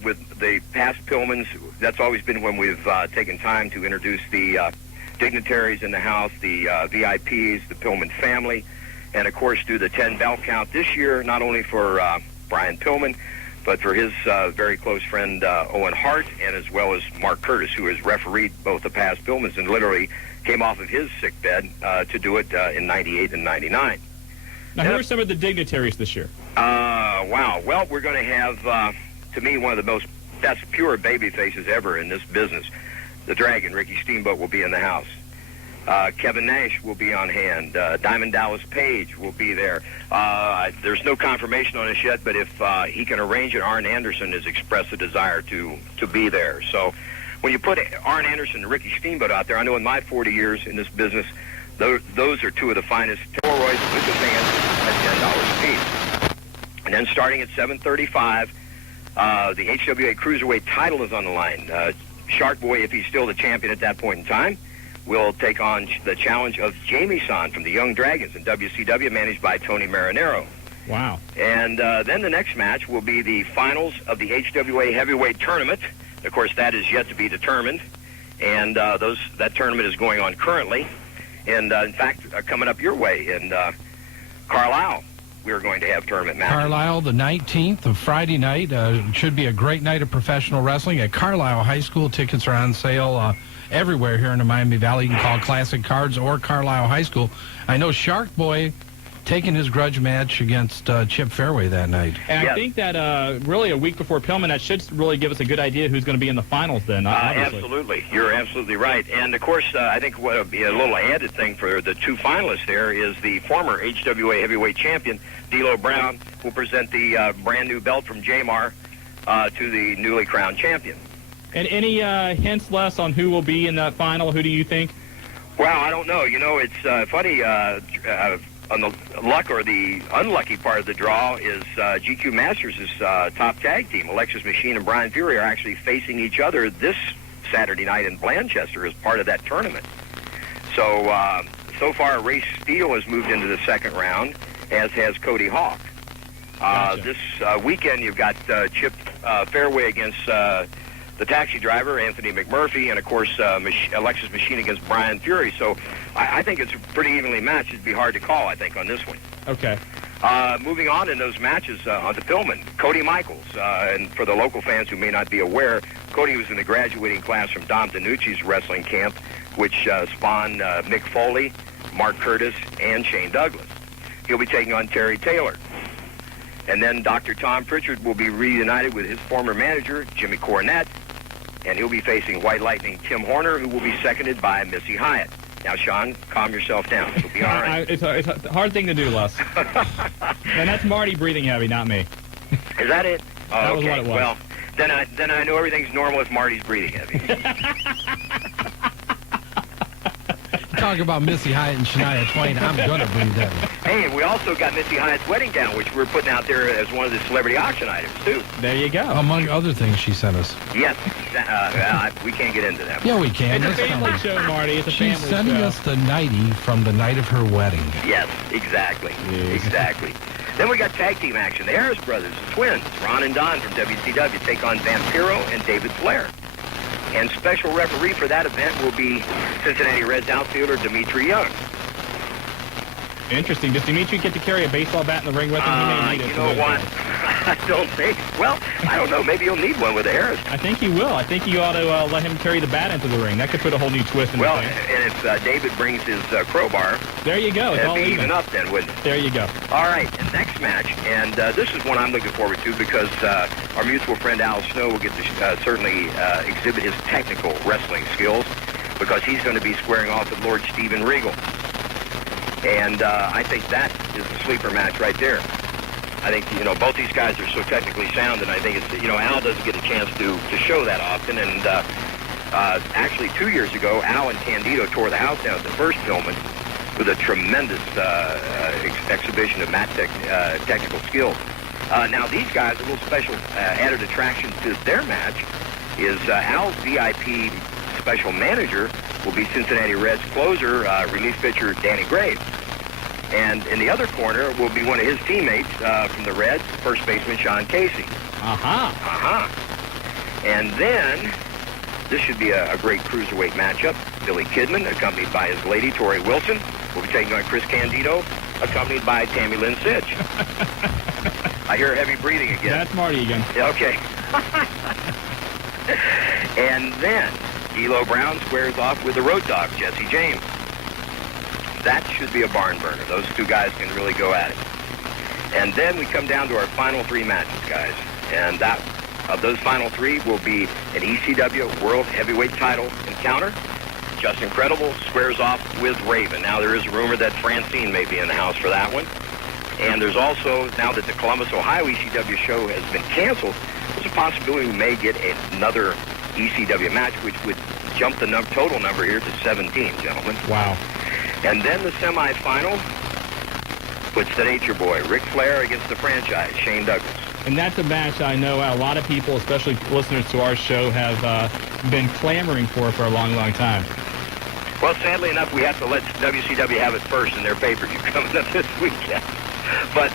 with the past Pillmans, that's always been when we've taken time to introduce the dignitaries in the house, the VIPs, the Pillman family, and of course do the 10 bell count this year, not only for Brian Pillman, but for his very close friend Owen Hart, and as well as Mark Curtis, who has refereed both the past Pillmans and literally came off of his sick bed to do it in 98 and 99. Now, who are some of the dignitaries this year? Wow. Well, we're going to have, to me, one of the most best pure baby faces ever in this business. The Dragon, Ricky Steamboat, will be in the house. Kevin Nash will be on hand. Diamond Dallas Page will be there. There's no confirmation on this yet, but if he can arrange it, Arn Anderson has expressed a desire to be there. So when you put Arn Anderson and Ricky Steamboat out there, I know in my 40 years in this business, those are two of the finest steroids with the fans at $10 apiece. And then starting at 7:35, the HWA Cruiserweight title is on the line. Shark Boy, if he's still the champion at that point in time, will take on the challenge of Jamie-san from the Young Dragons in WCW, managed by Tony Marinero. Wow. And then the next match will be the finals of the HWA Heavyweight Tournament. Of course, that is yet to be determined. And that tournament is going on currently. And, in fact, coming up your way in Carlisle, we're going to have tournament matches. Carlisle, the 19th of Friday night. It should be a great night of professional wrestling at Carlisle High School. Tickets are on sale everywhere here in the Miami Valley. You can call Classic Cards or Carlisle High School. I know Shark Boy taking his grudge match against Chip Fairway that night. And I think that really a week before Pillman, that should really give us a good idea who's going to be in the finals then, obviously. Absolutely. You're absolutely right. And, of course, I think what would be a little added thing for the two finalists there is the former HWA heavyweight champion, D'Lo Brown, will present the brand-new belt from Jamar to the newly crowned champion. And any hints, Les, on who will be in that final? Who do you think? Well, I don't know. You know, it's funny. On the luck or the unlucky part of the draw is GQ Masters' top tag team. Alexis Machine and Brian Fury are actually facing each other this Saturday night in Blanchester as part of that tournament. So, so far, Ray Steele has moved into the second round, as has Cody Hawk. Gotcha. This weekend, you've got Chip Fairway against the taxi driver, Anthony McMurphy, and, of course, Alexis Machine against Brian Fury. So I think it's pretty evenly matched. It'd be hard to call, I think, on this one. Okay. Moving on in those matches onto Pillman, Cody Michaels. And for the local fans who may not be aware, Cody was in the graduating class from Dom DiNucci's wrestling camp, which spawned Mick Foley, Mark Curtis, and Shane Douglas. He'll be taking on Terry Taylor. And then Dr. Tom Pritchard will be reunited with his former manager, Jimmy Cornette, and he'll be facing White Lightning Tim Horner, who will be seconded by Missy Hyatt. Now, Shawn, calm yourself down. It'll be all right. It's a hard thing to do, Les. And that's Marty breathing heavy, not me. Is that it? Oh, That was okay. what it was. Well, then I know everything's normal if Marty's breathing heavy. Talk about Missy Hyatt and Shania Twain. I'm going to breathe that. Hey, and we also got Missy Hyatt's wedding gown, which we're putting out there as one of the celebrity auction items, too. There you go. Among other things she sent us. Yes. We can't get into that. Yeah, we can. It's a family show, Marty. It's a She's family sending show. us the nightie from the night of her wedding. Yes, exactly. Exactly. Then we got tag team action. The Harris brothers, the twins, Ron and Don from WCW, take on Vampiro and David Flair. And special referee for that event will be Cincinnati Reds outfielder Dimitri Young. Interesting. Does Dimitri get to carry a baseball bat in the ring with him? He may need it. You know what? I don't think. Well, I don't know. Maybe he'll need one with the Harris. I think he will. I think you ought to let him carry the bat into the ring. That could put a whole new twist in Well, the thing. and if David brings his crowbar, There you go. It's it'd all be even. even up then, wouldn't it? There you go. All right, and next match, and this is one I'm looking forward to because our mutual friend Al Snow will get to certainly exhibit his technical wrestling skills because he's going to be squaring off with Lord Steven Regal. And I think that is the sleeper match right there. I think, both these guys are so technically sound, and I think it's, Al doesn't get a chance to show that often. And actually 2 years ago, Al and Candido tore the house down at the first Pillman with a tremendous exhibition of technical skills. Now, these guys, a little special added attraction to their match is Al's VIP special manager will be Cincinnati Reds closer, relief pitcher Danny Graves. And in the other corner will be one of his teammates from the Reds, first baseman Sean Casey. And then, this should be a great cruiserweight matchup. Billy Kidman, accompanied by his lady, Tori Wilson, will be taking on Chris Candido, accompanied by Tammy Lynn Sitch. I hear heavy breathing again. That's Marty again. Okay. And then, D'Lo Brown squares off with the Road Dogg, Jesse James. That should be a barn burner. Those two guys can really go at it. And then we come down to our final three matches, guys. And that of those final three will be an ECW World Heavyweight title encounter. Just Incredible squares off with Raven. Now, there is a rumor that Francine may be in the house for that one. And there's also, now that the Columbus, Ohio ECW show has been canceled, there's a possibility we may get another ECW match, which would jump the total number here to 17, gentlemen. Wow. And then the semifinal puts the Nature Boy, Ric Flair, against the franchise, Shane Douglas. And that's a match I know a lot of people, especially listeners to our show, have been clamoring for a long, long time. Well, sadly enough, we have to let WCW have it first in their pay-per-view coming up this weekend. But,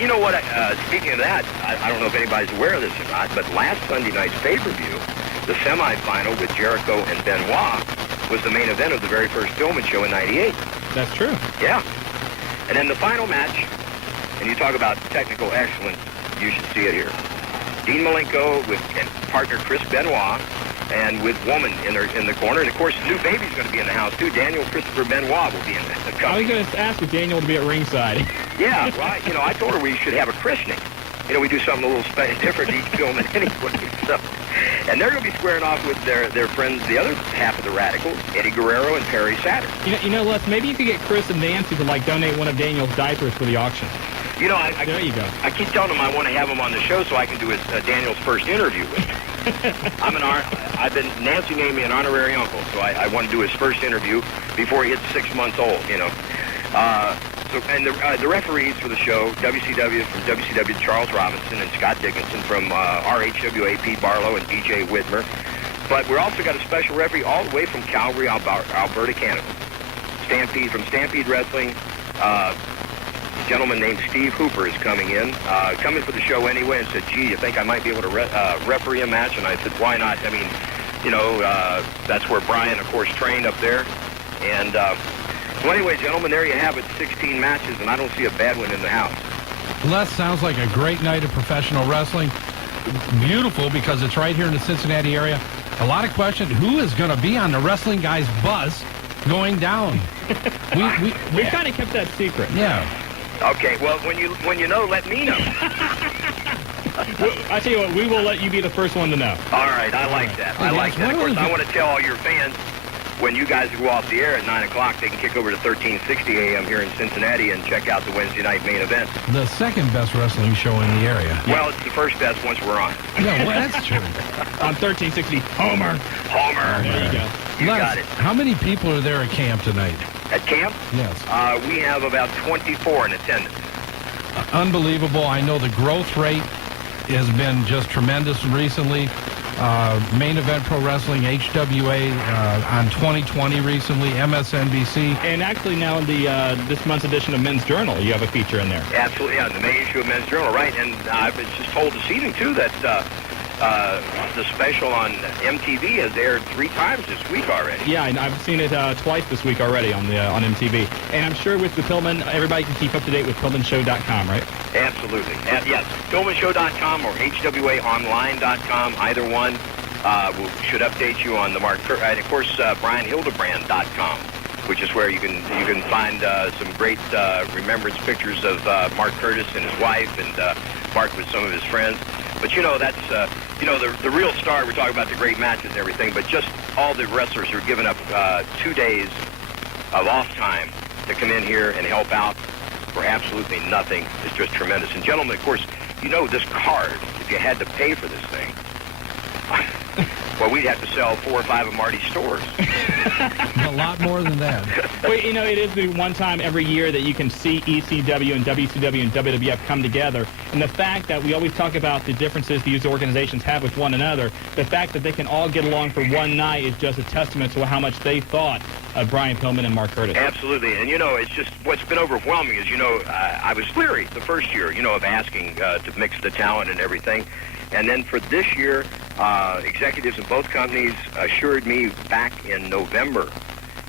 you know what, speaking of that, I don't know if anybody's aware of this or not, but last Sunday night's pay-per-view, the semifinal with Jericho and Benoit was the main event of the very first Pillman show in '98. That's true. Yeah. And then the final match, and you talk about technical excellence, you should see it here. Dean Malenko with partner Chris Benoit, and with Woman in the corner. And, of course, the new baby's going to be in the house, too. Daniel Christopher Benoit will be in the company. I was going to ask if Daniel would be at ringside. Yeah, well, you know, I told her we should have a christening. You know, we do something a little different each film anyway. So, and they're going to be squaring off with their friends, the other half of the Radicals, Eddie Guerrero and Perry Saturn. You know, Les, maybe you could get Chris and Nancy to, like, donate one of Daniel's diapers for the auction. You know, there you go. I keep telling them I want to have him on the show so I can do Daniel's first interview with him. Nancy named me an honorary uncle, so I want to do his first interview before he hits 6 months old, you know. And the referees for the show, WCW from WCW, Charles Robinson and Scott Dickinson, from RHWA, Pete Barlow and DJ Whitmer. But we're also got a special referee all the way from Calgary, Alberta, Canada. From Stampede Wrestling. A gentleman named Steve Hooper is coming for the show anyway, and said, gee, you think I might be able to referee a match? And I said, why not? I mean, you know, that's where Brian, of course, trained up there. And so anyway, gentlemen, there you have it, 16 matches, and I don't see a bad one in the house. Les, sounds like a great night of professional wrestling. Beautiful, because it's right here in the Cincinnati area. A lot of questions. Who is going to be on the Wrestling Guys bus going down? We kind of kept that secret. Yeah. Okay, well, when you know, let me know. I tell you what, we will let you be the first one to know. All right, I like that. I like that. Of course, I want to tell all your fans, when you guys go off the air at 9 o'clock, they can kick over to 1360 a.m. here in Cincinnati and check out the Wednesday night main event. The second best wrestling show in the area. Well, it's the first best once we're on. Yeah, well, that's true. On 1360, Homer. There you go. You got it. How many people are there at camp tonight? At camp? Yes. We have about 24 in attendance. Unbelievable. I know the growth rate has been just tremendous recently. Main Event Pro Wrestling, HWA on 2020 recently, MSNBC. And actually now in this month's edition of Men's Journal, you have a feature in there. Absolutely, yeah, the May issue of Men's Journal, right. And I was just told this evening, too, that the special on MTV has aired 3 times this week already. Yeah, and I've seen it twice this week already on MTV. And I'm sure with the Pillman, everybody can keep up to date with PillmanShow.com, right? Absolutely. Yes, PillmanShow.com or HWAOnline.com, either one should update you on the Mark Curtis, and of course BrianHildebrand.com, which is where you can find some great remembrance pictures of Mark Curtis and his wife, and Mark with some of his friends. But you know, that's the real star. We're talking about the great matches and everything, but just all the wrestlers who are giving up 2 days of off time to come in here and help out for absolutely nothing is just tremendous. And gentlemen, of course, you know this card, if you had to pay for this thing, well, we'd have to sell 4 or 5 of Marty's stores. A lot more than that. Well, you know, it is the one time every year that you can see ECW and WCW and WWF come together. And the fact that we always talk about the differences these organizations have with one another, the fact that they can all get along for one night is just a testament to how much they thought of Brian Pillman and Mark Curtis. Absolutely. And, you know, it's just what's been overwhelming is, you know, I was leery the first year, you know, of asking to mix the talent and everything. And then for this year, executives in both companies assured me back in November,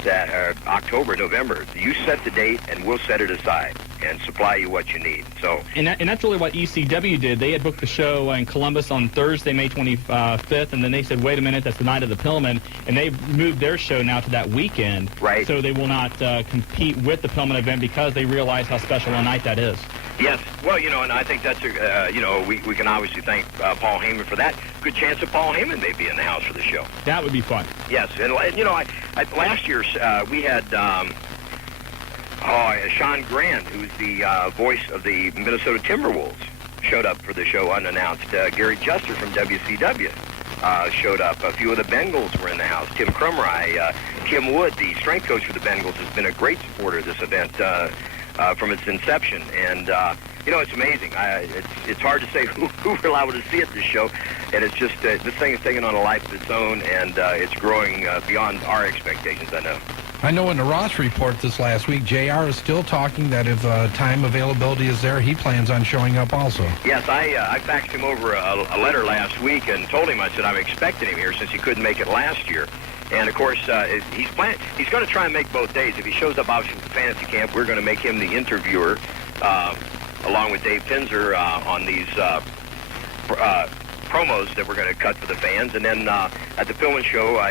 that October, November, you set the date and we'll set it aside and supply you what you need. So, and that's really what ECW did. They had booked the show in Columbus on Thursday, May 25th, and then they said, wait a minute, that's the night of the Pillman, and they moved their show now to that weekend. Right. So they will not compete with the Pillman event because they realize how special a night that is. Yes. Well, and I think that's we can obviously thank Paul Heyman for that. Good chance that Paul Heyman may be in the house for the show. That would be fun. Yes, and last year we had Shawn Grant, who's the voice of the Minnesota Timberwolves, showed up for the show unannounced. Gary Juster from WCW showed up. A few of the Bengals were in the house. Tim Krumrie, Kim Wood, the strength coach for the Bengals, has been a great supporter of this event from its inception. And, it's amazing. It's hard to say who we're allowed to see at this show. And it's just, this thing is taking on a life of its own, and it's growing beyond our expectations, I know. I know in the Ross report this last week, JR is still talking that if time availability is there, he plans on showing up also. Yes, I faxed him over a letter last week and told him, I said, I'm expecting him here since he couldn't make it last year. And, of course, he's going to try and make both days. If he shows up, obviously, at the fantasy camp, we're going to make him the interviewer, along with Dave Pinzer, on these promos that we're going to cut for the fans. And then at the Pillman show,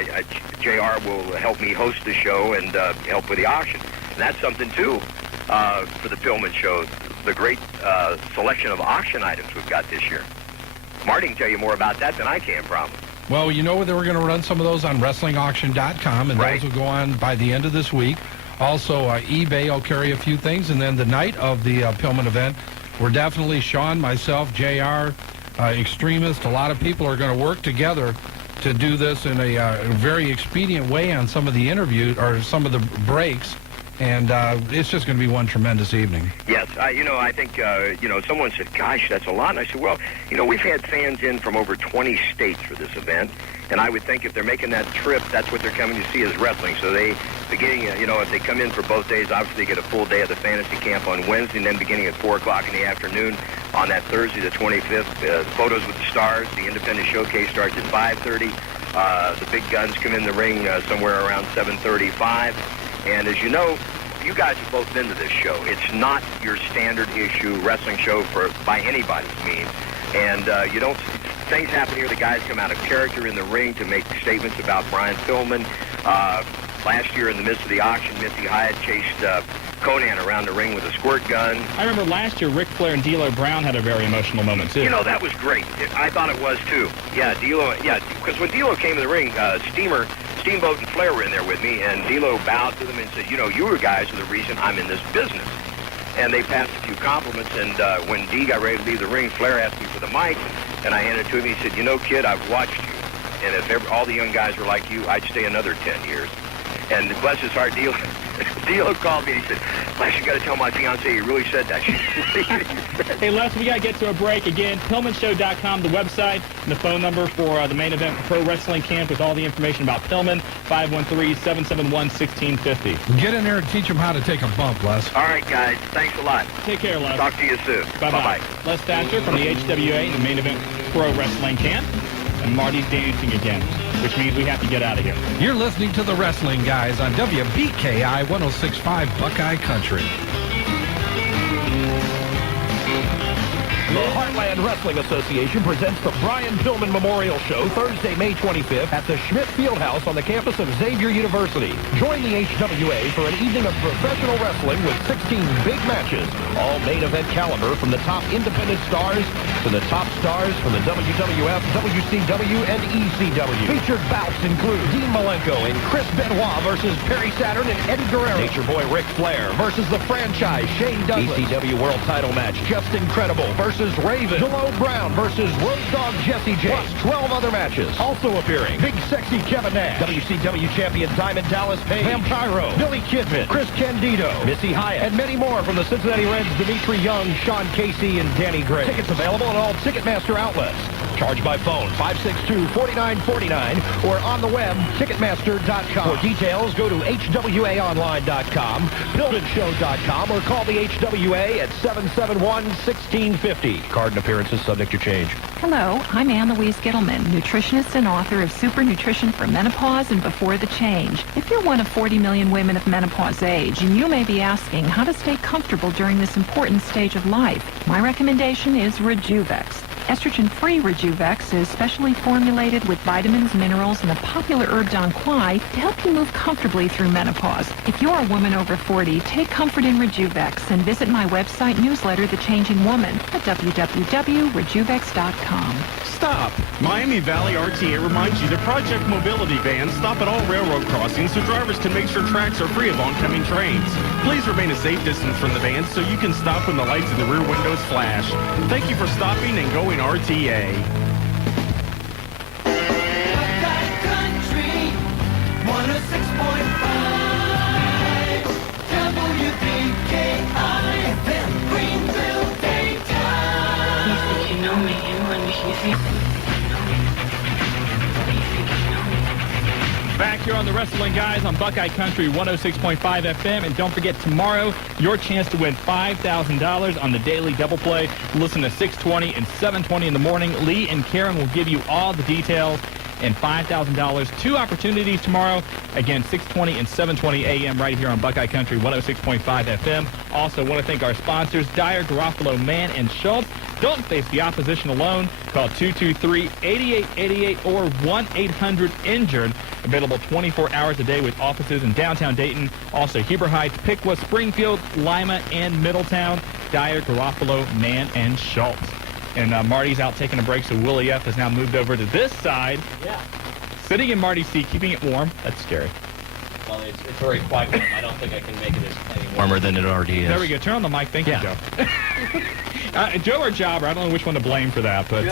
JR will help me host the show and help with the auction. And that's something, too, for the Pillman show, the great selection of auction items we've got this year. Marty can tell you more about that than I can, probably. Well, you know that we're going to run some of those on WrestlingAuction.com, and those will go on by the end of this week. Also, eBay will carry a few things, and then the night of the Pillman event, we're definitely, Shawn, myself, JR, Extremist, a lot of people are going to work together to do this in a very expedient way on some of the interviews, or some of the breaks, and it's just going to be one tremendous evening. Yes, I think, someone said, gosh, that's a lot. And I said, well, we've had fans in from over 20 states for this event, and I would think if they're making that trip, that's what they're coming to see is wrestling. So beginning, if they come in for both days, obviously they get a full day of the fantasy camp on Wednesday, and then beginning at 4 o'clock in the afternoon on that Thursday, the 25th, Photos with the Stars, the independent showcase starts at 5:30. The big guns come in the ring somewhere around 7:35. And as you know, you guys have both been to this show. It's not your standard issue wrestling show by anybody's means. And things happen here. The guys come out of character in the ring to make statements about Brian Pillman. Last year in the midst of the auction, Missy Hyatt chased Conan around the ring with a squirt gun. I remember last year Ric Flair and D'Lo Brown had a very emotional moment, too. That was great. I thought it was, too. Yeah, because when D'Lo came in the ring, Steamboat and Flair were in there with me, and D'Lo bowed to them and said, you guys are the reason I'm in this business. And they passed a few compliments, and when D got ready to leave the ring, Flair asked me for the mic, and I handed it to him. He said, kid, I've watched you, and if all the young guys were like you, I'd stay another 10 years. And bless his heart, D'Lo called me and he said, Les, you got to tell my fiancée you really said that. Hey, Les, we got to get to a break. Again, PillmanShow.com, the website, and the phone number for the main event Pro Wrestling Camp with all the information about Pillman, 513-771-1650. Get in there and teach them how to take a bump, Les. All right, guys. Thanks a lot. Take care, Les. Talk to you soon. Bye-bye. Les Thatcher from the HWA, the main event Pro Wrestling Camp. And Marty's dancing again, which means we have to get out of here. You're listening to The Wrestling Guys on WBKI 106.5 Buckeye Country. The Heartland Wrestling Association presents the Brian Pillman Memorial Show Thursday, May 25th at the Schmidt Fieldhouse on the campus of Xavier University. Join the HWA for an evening of professional wrestling with 16 big matches, all main event caliber from the top independent stars to the top stars from the WWF, WCW, and ECW. Featured bouts include Dean Malenko and Chris Benoit versus Perry Saturn and Eddie Guerrero. Nature Boy Ric Flair versus the franchise Shane Douglas. ECW World Title match Just Incredible versus Raven. D'Lo Brown versus Road Dogg Jesse James. Plus 12 other matches. Also appearing, Big Sexy Kevin Nash. WCW Champion Diamond Dallas Page. Vampiro. Billy Kidman. Chris Candido. Missy Hyatt. And many more from the Cincinnati Reds, Dimitri Young, Sean Casey, and Danny Gray. Tickets available at all Ticketmaster outlets. Charge by phone, 562-4949, or on the web, Ticketmaster.com. For details, go to HWAonline.com, PillmanShow.com, or call the HWA at 771-1650. Card and appearances subject to change. Hello, I'm Ann Louise Gittleman, nutritionist and author of Super Nutrition for Menopause and Before the Change. If you're one of 40 million women of menopause age, and you may be asking how to stay comfortable during this important stage of life, my recommendation is Rejuvex. Estrogen-free Rejuvex is specially formulated with vitamins, minerals, and the popular herb Don Quai to help you move comfortably through menopause. If you're a woman over 40, take comfort in Rejuvex and visit my website newsletter, The Changing Woman, at www.rejuvex.com. Stop! Miami Valley RTA reminds you that Project Mobility vans stop at all railroad crossings so drivers can make sure tracks are free of oncoming trains. Please remain a safe distance from the vans so you can stop when the lights in the rear windows flash. Thank you for stopping and going RTA. Buckeye Country 106.5 WPKI FM Greenville, Dayton. You think you know me, you think Back here on the Wrestling Guys on Buckeye Country 106.5 FM. And don't forget, tomorrow, your chance to win $5,000 on the daily double play. Listen to 6:20 and 7:20 in the morning. Lee and Karen will give you all the details and $5,000. 2 opportunities tomorrow. Again, 6:20 and 7:20 a.m. right here on Buckeye Country 106.5 FM. Also, want to thank our sponsors, Dyer, Garofalo, Mann, and Schultz. Don't face the opposition alone. Call 223-8888 or 1-800-INJURED. Available 24 hours a day with offices in downtown Dayton. Also, Heber Heights, Piqua, Springfield, Lima, and Middletown. Dyer, Garofalo, Mann, and Schultz. And Marty's out taking a break, so Willie F. has now moved over to this side. Yeah. Sitting in Marty's seat, keeping it warm. That's scary. Well, it's very quiet. I don't think I can make it any warmer than it already is. There we go. Turn on the mic. Thank you, Joe. Joe or Jobber, I don't know which one to blame for that, but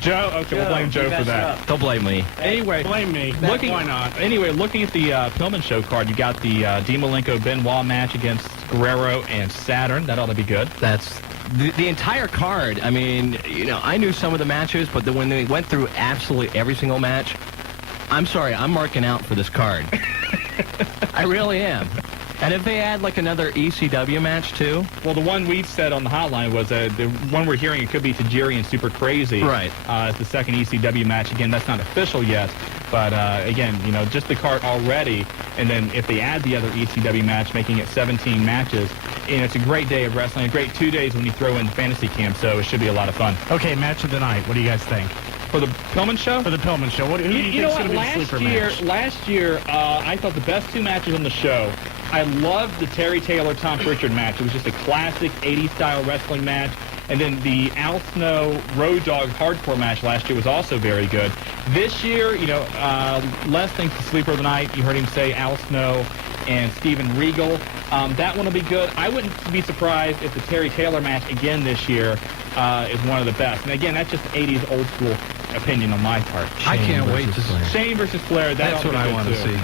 Joe. Okay, we'll blame Joe for that. Don't blame me. Anyway, blame me. Why not? Anyway, looking at the Pillman Show card, you got the Dean Malenko-Benoit match against Guerrero and Saturn. That ought to be good. That's the entire card. I mean, I knew some of the matches, but when they went through absolutely every single match, I'm sorry, I'm marking out for this card. I really am. And if they add like another ECW match too? Well, the one we said on the hotline was the one we're hearing, it could be Tajiri and Super Crazy. Right. It's the second ECW match. Again, that's not official yet. But again, just the card already. And then if they add the other ECW match, making it 17 matches, and it's a great day of wrestling, a great 2 days when you throw in fantasy camp. So it should be a lot of fun. Okay, match of the night. What do you guys think? For the Pillman Show? For the Pillman Show. Who do you know think's what? going to be the sleeper match? Last year, I thought the best 2 matches on the show, I loved the Terry Taylor-Tom Pritchard match. It was just a classic 80s-style wrestling match. And then the Al Snow Road Dogg hardcore match last year was also very good. This year, Les thinks the sleeper of the night. You heard him say Al Snow and Steven Regal. That one will be good. I wouldn't be surprised if the Terry Taylor match again this year is one of the best. And again, that's just 80s old school opinion on my part. I can't wait to see. Shane versus Flair. That's what I want to see.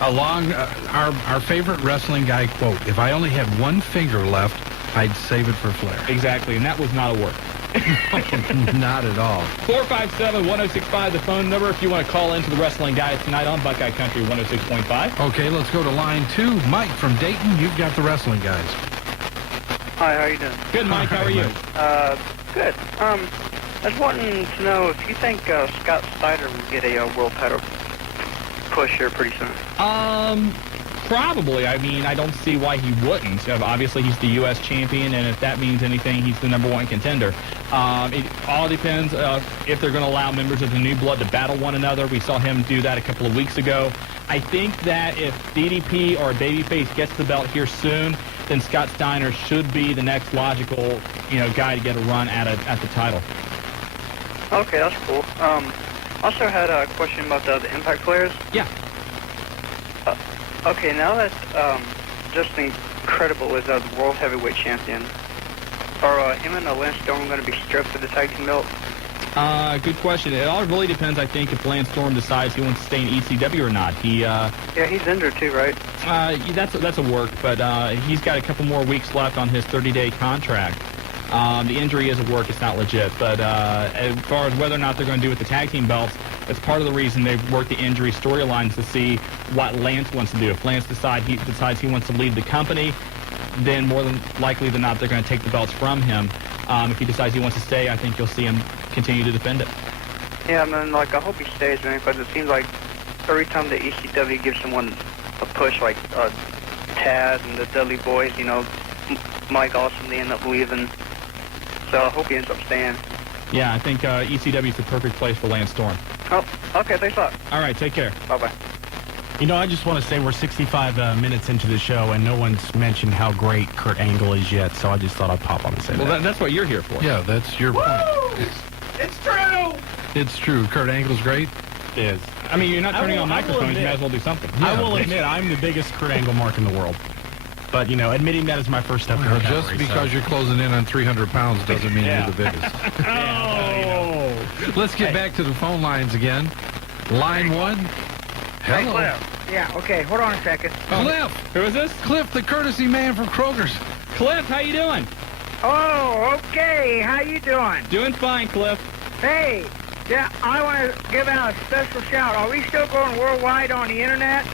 Along our favorite wrestling guy quote, if I only had one finger left, I'd save it for Flair. Exactly, and that was not a work. Not at all. 457-1065, the phone number if you want to call into the Wrestling Guys tonight on Buckeye Country 106.5. Okay, let's go to line 2. Mike from Dayton, you've got the Wrestling Guys. Hi, how you doing? Good, Mike. How are you? Good. I was wanting to know if you think Scott Steiner will get a world title push here pretty soon. Probably. I mean, I don't see why he wouldn't. Obviously, he's the U.S. champion, and if that means anything, he's the #1 contender. It all depends if they're going to allow members of the New Blood to battle one another. We saw him do that a couple of weeks ago. I think that if DDP or Babyface gets the belt here soon, then Scott Steiner should be the next logical, guy to get a run at the title. Okay, that's cool. Also had a question about the Impact players. Yeah. Okay, now that Justin Incredible is the World Heavyweight Champion, are him and Lance Storm going to be stripped of the tag team belt? Good question. It all really depends, I think, if Lance Storm decides he wants to stay in ECW or not. Yeah, he's injured too, right? That's a work, but he's got a couple more weeks left on his 30-day contract. The injury is a work. It's not legit. But as far as whether or not they're going to do with the tag team belts, it's part of the reason they've worked the injury storylines to see what Lance wants to do. If Lance decides he wants to leave the company, then more than likely than not, they're going to take the belts from him. If he decides he wants to stay, I think you'll see him continue to defend it. Yeah, man, I hope he stays, man, because it seems like every time the ECW gives someone a push, like Taz and the Dudley Boys, Mike Awesome, they end up leaving. So I hope he ends up staying. Yeah, I think ECW is the perfect place for Lance Storm. Oh, okay, thanks a lot. All right, take care. Bye-bye. You know, I just want to say we're 65 minutes into the show, and no one's mentioned how great Kurt Angle is yet, so I just thought I'd pop on and say Well, that. that's what you're here for. Yeah, that's your point. It's true. It's true. Kurt Angle's great. It is. I mean, you're not turning on I will microphones. You admit- might as well do something. I will admit I'm the biggest Kurt Angle mark in the world. But, you know, admitting that is my first step in Well, recovery. just because you're closing in on 300 pounds doesn't mean Yeah. you're the biggest. Oh! Let's get back to the phone lines again. Line 1. Hey, Hello. Cliff. Yeah, okay, hold on a second. Cliff! Who is this? Cliff, the courtesy man from Kroger's. Cliff, how you doing? Oh, okay, how you doing? Doing fine, Cliff. Hey, yeah, I want to give out a special shout. Are we still going worldwide on the internet?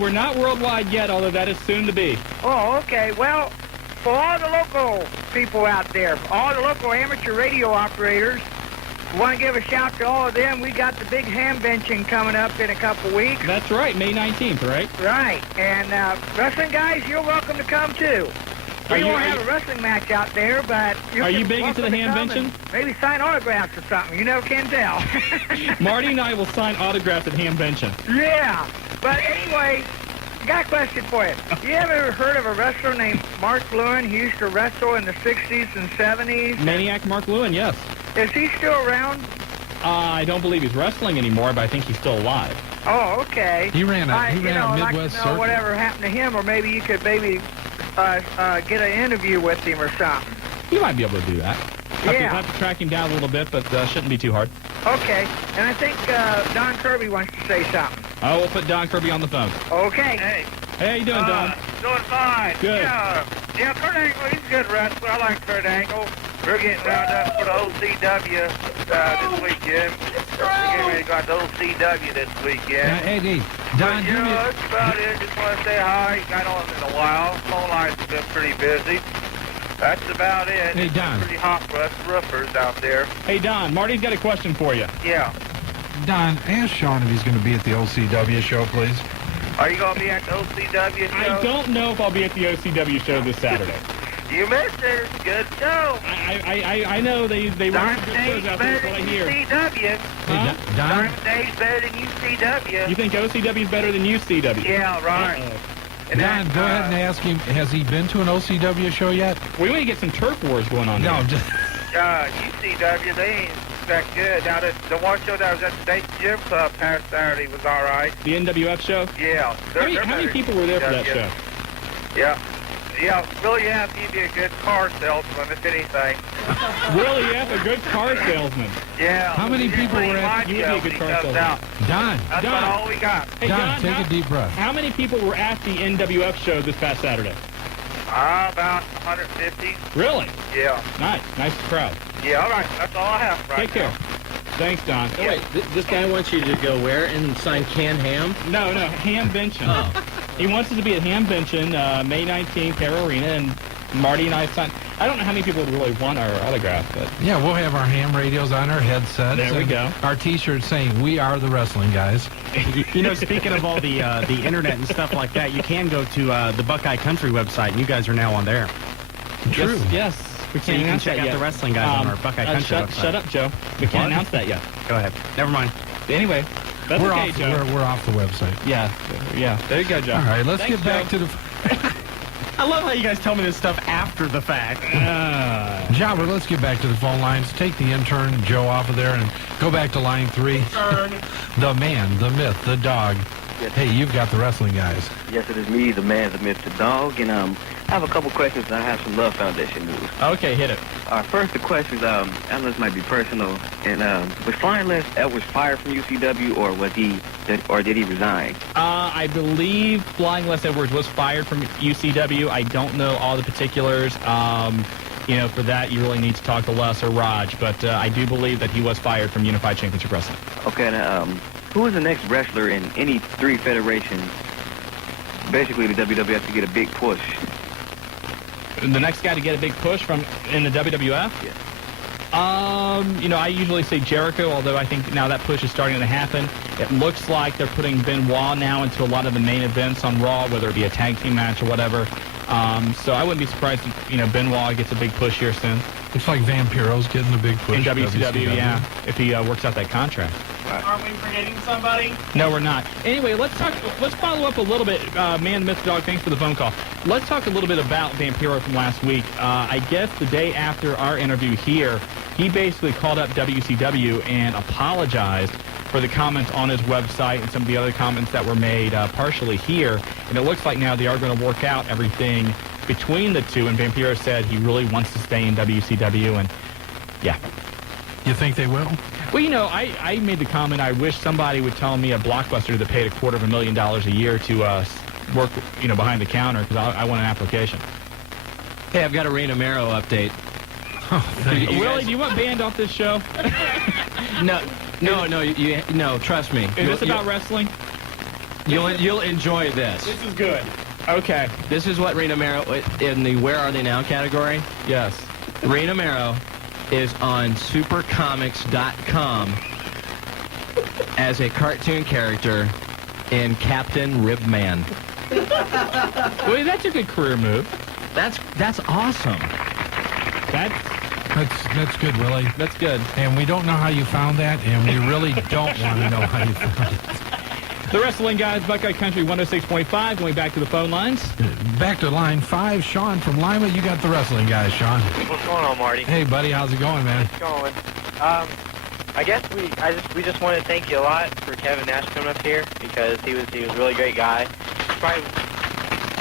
We're not worldwide yet, although that is soon to be. Oh, okay, well, for all the local people out there, for all the local amateur radio operators, we want to give a shout to all of them. We got the big ham benching coming up in a couple weeks. That's right, May 19th, right? Right, and wrestling guys, you're welcome to come too. Are We you- won't are have you- a wrestling match out there, but Are you can big into welcome the to ham come benching? and Maybe sign autographs or something. You never can tell. Marty and I will sign autographs at Ham Benching. Yeah, but anyway, I got a question for you. You ever heard of a wrestler named Mark Lewin? He used to wrestle in the 60s and 70s. Maniac Mark Lewin, yes. Is he still around? I don't believe he's wrestling anymore, but I think he's still alive. Oh, okay. He ran a You know, Midwest I'd like to know circuit. whatever happened to him, or maybe you could get an interview with him or something. You might be able to do that. Yeah. Have to track him down a little bit, but shouldn't be too hard. Okay, and I think Don Kirby wants to say something. Oh, we'll put Don Kirby on the phone. Okay. Hey, how you doing, Don? Doing fine. Good. Yeah, Kurt Angle, he's a good wrestler. I like Kurt Angle. We're getting round up for the OCW this weekend. We're getting ready to go to OCW this weekend. Hey, But, Don, you know, that's about it. Just want to say hi. Got on in a while. Phone lines have been pretty busy. That's about it. Hey, It's Don. pretty hot for us roofers out there. Hey, Don, Marty's got a question for you. Yeah. Don, ask Shawn if he's going to be at the OCW show, please. Are you going to be at the OCW show? I don't know if I'll be at the OCW show this Saturday. You missed it. Good show. I know they run some Diamond good Days shows out there, better that's what I than hear. UCW. Huh? Don? Diamond Days better than UCW. You think OCW is better than UCW? Yeah, right. Don, go ahead and ask him, has he been to an OCW show yet? We want to get some turf wars going on No, there. just... UCW, they ain't that good. Now, the one show that was at the Dayton Gym Club past Saturday was all right. The NWF show? Yeah. How many people were there for that show? Yeah. Yeah, really, you have to be a good car salesman, if anything. Really, you have a good car salesman. Yeah. How many people were at... You would be a good car salesman. Don. That's Don. about all we got. Hey, Don, take a deep breath. How many people were at the NWF show this past Saturday? About 150. Really? Yeah. Nice crowd. Yeah, all right. That's all I have right Take care. Thanks, Don. Oh, wait, this guy wants you to go where and sign canned ham? No, Ham Benching. He wants us to be at Ham Benching, May 19th, Terra Arena, and Marty and I signed. I don't know how many people would really want our autograph, but Yeah, we'll have our ham radios on, our headsets. There we and go. Our T-shirts saying, "We are the wrestling guys." You know, speaking of all the internet and stuff like that, you can go to the Buckeye Country website, and you guys are now on there. True. Yes. We So can't you can announce check that out yet. the wrestling guys on our Buckeye Country website. Shut up, Joe. We can't What? announce that yet. Go ahead. Never mind. Anyway, that's we're okay, off. Joe. We're off the website. Yeah. There you go, Joe. All right, let's Thanks, get back Joe. to the. I love how you guys tell me this stuff after the fact. Jobber, let's get back to the phone lines. Take the intern, Joe, off of there and go back to line 3. The man, the myth, the dog. Yes. Hey, you've got the wrestling guys. Yes, it is me, the man, the myth, the dog, and I have a couple questions, and I have some Love Foundation news. Okay, hit it. First, the questions, I know this might be personal, and was Flying Lance Edwards fired from UCW, or did he resign? I believe Flying Les Edwards was fired from UCW. I don't know all the particulars. For that, you really need to talk to Les or Raj, but I do believe that he was fired from Unified Championship Wrestling. Okay, now, who is the next wrestler in any 3 federations, basically the WWF, to get a big push? The next guy to get a big push in the WWF? Yes. I usually say Jericho, although I think now that push is starting to happen. It looks like they're putting Benoit now into a lot of the main events on Raw, whether it be a tag team match or whatever. So I wouldn't be surprised if, Benoit gets a big push here soon. Looks like Vampiro's getting a big push. In WCW, yeah, if he works out that contract. Aren't we forgetting somebody? No, we're not. Anyway, let's follow up a little bit. Man, Mr. Dog, thanks for the phone call. Let's talk a little bit about Vampiro from last week. I guess the day after our interview here, he basically called up WCW and apologized for the comments on his website and some of the other comments that were made partially here. And it looks like now they are going to work out everything between the two. And Vampiro said he really wants to stay in WCW. And, yeah. You think they will? Well, I made the comment, I wish somebody would tell me a Blockbuster that paid $250,000 a year to work, behind the counter, because I want an application. Hey, I've got a Rena Mero update. Willie, do you want banned off this show? No, trust me. Is this about wrestling? You'll enjoy this. This is good. Okay. This is what Rena Mero, in the Where Are They Now category. Yes. Rena Mero is on supercomics.com as a cartoon character in Captain Ribman. Well, that's a good career move. That's awesome. That's good, Willie. That's good. And we don't know how you found that, and we really don't want to know how you found it. The Wrestling Guys, Buckeye Country 106.5. Going back to the phone lines. Back to line 5, Shawn from Lima. You got the Wrestling Guys, Shawn. What's going on, Marty? Hey, buddy. How's it going, man? It's going. I guess we just want to thank you a lot for Kevin Nash coming up here, because he was a really great guy. Probably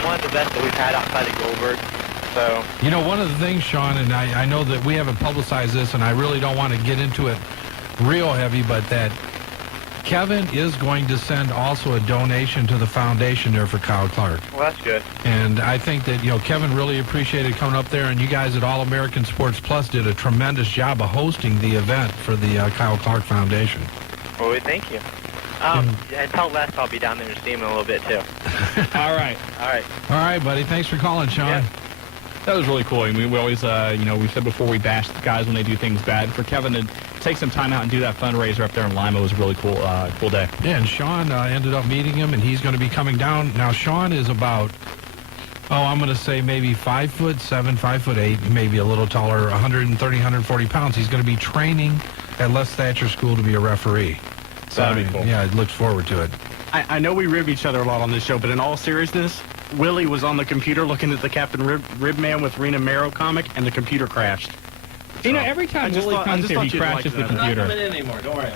one of the best that we've had outside of Goldberg. So, one of the things, Shawn, and I know that we haven't publicized this, and I really don't want to get into it real heavy, but that Kevin is going to send also a donation to the foundation there for Kyle Clark. Well, that's good. And I think that, Kevin really appreciated coming up there, and you guys at All American Sports Plus did a tremendous job of hosting the event for the Kyle Clark Foundation. Well, we thank you. Until last, I'll be down there to see him in a little bit, too. All right. All right. All right, buddy. Thanks for calling, Shawn. Yeah. That was really cool. I mean, we always, we said before we bash the guys when they do things bad. For Kevin to take some time out and do that fundraiser up there in Lima was a really cool day. Yeah, and Shawn ended up meeting him, and he's going to be coming down. Now, Shawn is about, I'm going to say maybe 5'7", 5'8", maybe a little taller, 130, 140 pounds. He's going to be training at Les Thatcher School to be a referee. So, that'll be cool. Yeah, looks forward to it. I know we rib each other a lot on this show, but in all seriousness, Willie was on the computer looking at the Captain Ribman with Rena Mero comic, and the computer crashed. Every time Willie comes here, he crashes the computer. I'm not coming in anymore. Don't worry.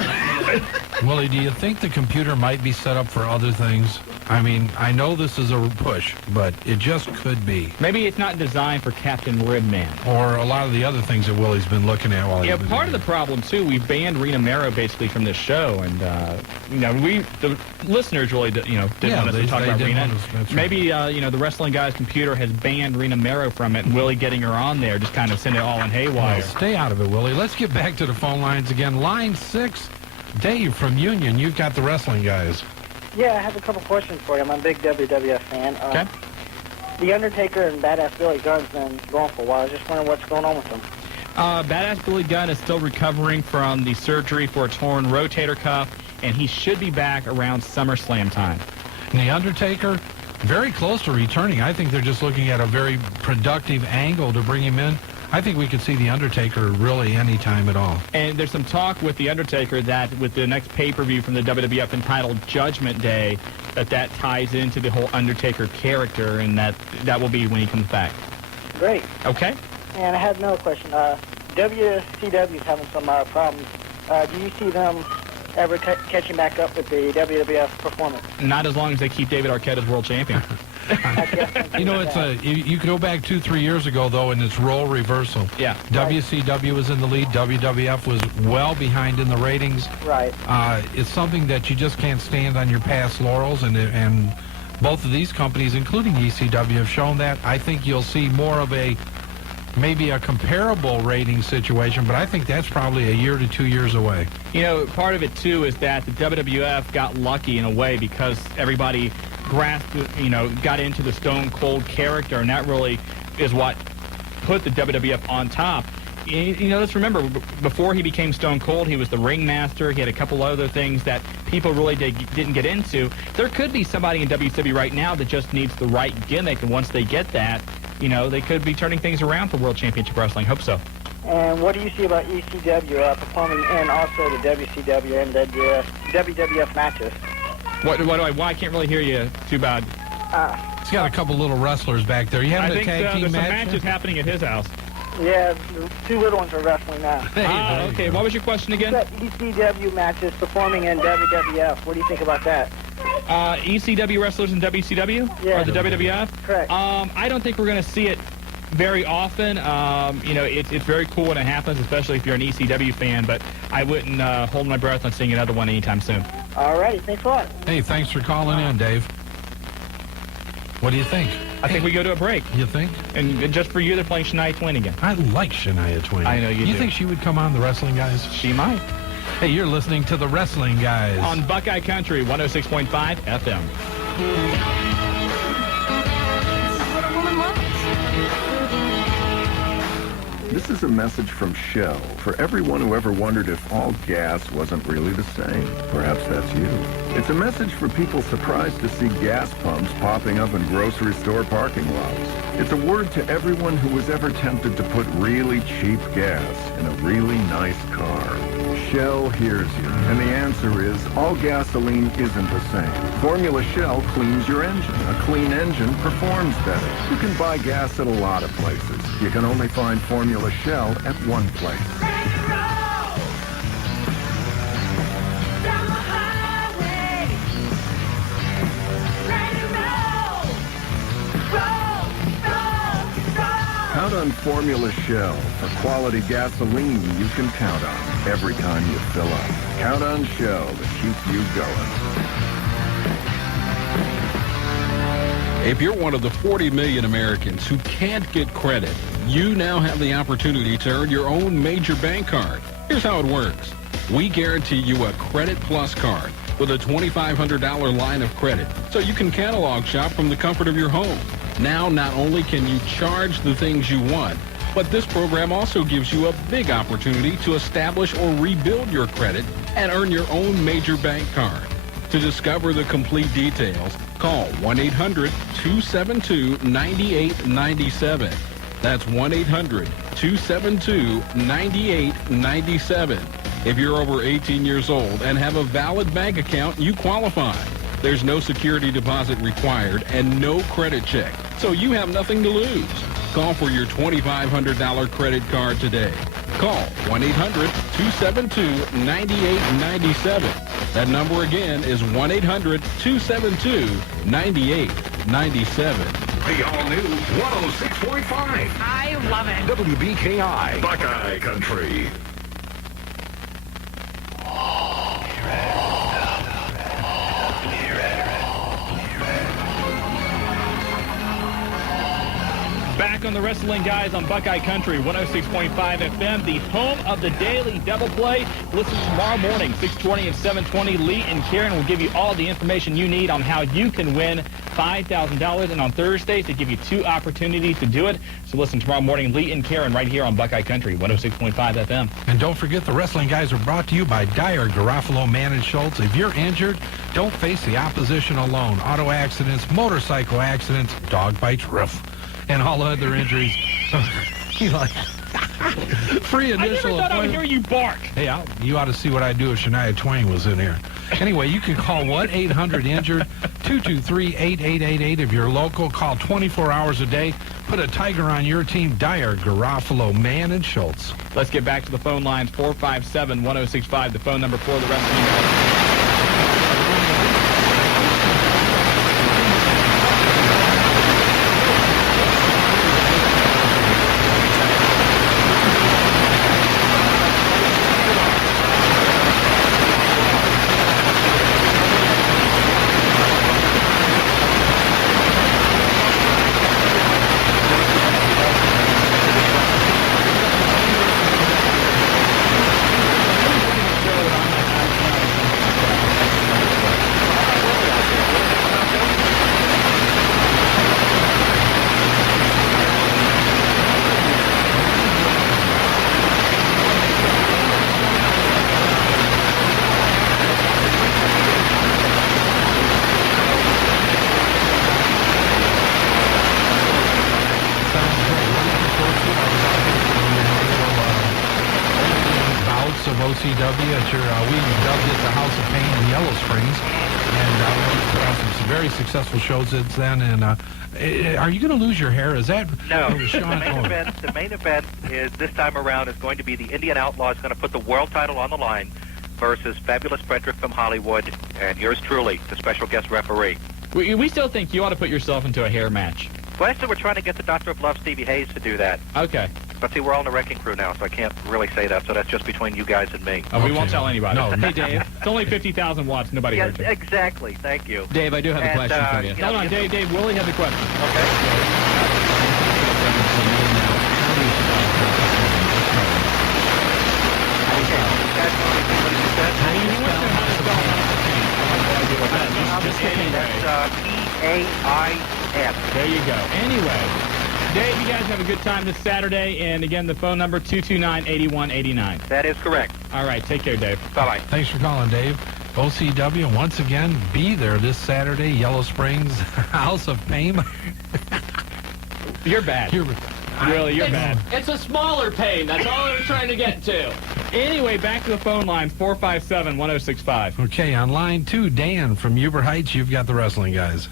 Willie, do you think the computer might be set up for other things? I mean, I know this is a push, but it just could be. Maybe it's not designed for Captain Ribman. Or a lot of the other things that Willie's been looking at while he's been part of the problem, too, we banned Rena Mero basically from this show, and, the listeners really, didn't want us to talk about Rena. Maybe, the Wrestling Guys computer has banned Rena Mero from it, and Willie getting her on there just kind of sent it all in haywire. Well, stay out of it, Willie. Let's get back to the phone lines again. Line 6, Dave from Union. You've got the Wrestling Guys. Yeah, I have a couple questions for you. I'm a big WWF fan. Okay. The Undertaker and Badass Billy Gunn's been going for a while. I was just wondering what's going on with them. Badass Billy Gunn is still recovering from the surgery for a torn rotator cuff, and he should be back around SummerSlam time. And the Undertaker, very close to returning. I think they're just looking at a very productive angle to bring him in. I think we could see The Undertaker really any time at all. And there's some talk with The Undertaker that with the next pay-per-view from the WWF entitled Judgment Day, that ties into the whole Undertaker character, and that will be when he comes back. Great. Okay. And I had another question. WCW is having some problems. Do you see them ever catching back up with the WWF performance? Not as long as they keep David Arquette as world champion. It's you could go back 2-3 years ago, though, and it's role reversal. Yeah. WCW was in the lead. WWF was well behind in the ratings. Right. It's something that you just can't stand on your past laurels, and both of these companies, including ECW, have shown that. I think you'll see more of maybe a comparable rating situation, but I think that's probably a year to 2 years away. Part of it, too, is that the WWF got lucky in a way because everybody grasped, got into the Stone Cold character, and that really is what put the WWF on top. Let's remember, before he became Stone Cold, he was the ringmaster. He had a couple other things that people really didn't get into. There could be somebody in WCW right now that just needs the right gimmick, and once they get that, you know, they could be turning things around for World Championship Wrestling. Hope so. And what do you see about ECW performing in also the WCW and the WWF matches? I can't really hear you too bad. He's got a couple little wrestlers back there. You having a tag team there's match? some matches happening at his house. Yeah, the two little ones are wrestling now. Okay. What was your question again? ECW matches performing in WWF. What do you think about that? ECW wrestlers in WCW? Yeah. Or the WWF? Correct. I don't think we're going to see it very often. You know, it's very cool when it happens, especially if you're an ECW fan, but I wouldn't hold my breath on seeing another one anytime soon. All righty. Thanks a lot. Hey, thanks for calling in, Dave. What do you think? I think we go to a break. You think? And just for you, they're playing Shania Twain again. I like Shania Twain. I know you do. You think she would come on the Wrestling Guys? She might. Hey, you're listening to the Wrestling Guys. On Buckeye Country, 106.5 FM. This is a message from Shell for everyone who ever wondered if all gas wasn't really the same. Perhaps that's you. It's a message for people surprised to see gas pumps popping up in grocery store parking lots. It's a word to everyone who was ever tempted to put really cheap gas in a really nice car. Shell hears you, and the answer is all gasoline isn't the same. Formula Shell cleans your engine. A clean engine performs better. You can buy gas at a lot of places. You can only find Formula Shell at one place. Count on Formula Shell for quality gasoline you can count on every time you fill up. Count on Shell to keep you going. If you're one of the 40 million Americans who can't get credit, you now have the opportunity to earn your own major bank card. Here's how it works. We guarantee you a Credit Plus card with a $2,500 line of credit so you can catalog shop from the comfort of your home. Now, not only can you charge the things you want, but this program also gives you a big opportunity to establish or rebuild your credit and earn your own major bank card. To discover the complete details, call 1-800-272-9897. That's 1-800-272-9897. If you're over 18 years old and have a valid bank account, you qualify. There's no security deposit required and no credit check, so you have nothing to lose. Call for your $2,500 credit card today. Call 1-800-272-9897. That number again is 1-800-272-9897. The all-new 106.5. I love it. WBKI, Buckeye Country. Back on the Wrestling Guys on Buckeye Country, 106.5 FM, the home of the Daily Double Play. Listen tomorrow morning, 6:20 and 7:20. Lee and Karen will give you all the information you need on how you can win $5,000. And on Thursdays, they give you 2 opportunities to do it. So listen tomorrow morning, Lee and Karen right here on Buckeye Country, 106.5 FM. And don't forget, the Wrestling Guys are brought to you by Dyer, Garofalo, Mann, and Schultz. If you're injured, don't face the opposition alone. Auto accidents, motorcycle accidents, dog bites, roof, and all other injuries. Free initial I never thought I would hear you bark. Hey, you ought to see what I'd do if Shania Twain was in here. Anyway, you can call 1-800-INJURED, 223-8888. If you're local, call 24 hours a day. Put a Tiger on your team. Dyer, Garofalo, Mann, and Schultz. Let's get back to the phone lines, 457-1065, the phone number for the Wrestling Guys. OCW at your, we dubbed it the House of Pain in Yellow Springs. And we've put on some very successful shows since then. And are you going to lose your hair? Is that No. Shawn? The main event is this time around is going to be the Indian Outlaw is going to put the world title on the line versus Fabulous Frederick from Hollywood and yours truly, the special guest referee. We still think you ought to put yourself into a hair match. Well, actually, we're trying to get the Doctor of Love, Stevie Hayes, to do that. Okay. But see, we're all in the wrecking crew now, so I can't really say that. So that's just between you guys and me. Oh, we won't tell anybody. No. Hey, Dave, it's only 50,000 watts. Nobody heard you. Exactly. Thank you. Dave, I do have a question for you. Hold on, Dave. Willie has a question. P-A-I-N. There you go. Anyway, Dave, you guys have a good time this Saturday. And again, the phone number, 229-8189. That is correct. All right. Take care, Dave. Bye-bye. Thanks for calling, Dave. OCW, once again, be there this Saturday, Yellow Springs, House of Pain. You're bad. You're bad. It's a smaller pain. That's all I was trying to get to. Anyway, back to the phone line, 457-1065. Okay, on line 2, Dan from Huber Heights. You've got the wrestling guys.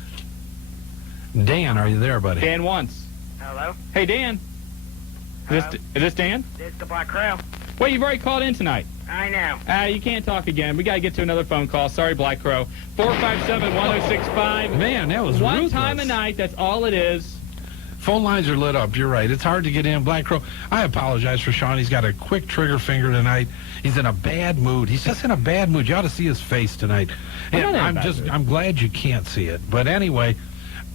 Dan, are you there, buddy? Dan once. Hello? Hey, Dan. Is this Dan? It's the Black Crow. Well, you've already called in tonight. I know. You can't talk again. We got to get to another phone call. Sorry, Black Crow. 457-1065. Man, that was one ruthless. time a night. That's all it is. Phone lines are lit up. You're right. It's hard to get in. Black Crow, I apologize for Shawn. He's got a quick trigger finger tonight. He's in a bad mood. He's just in a bad mood. You ought to see his face tonight. And I'm glad you can't see it. But anyway,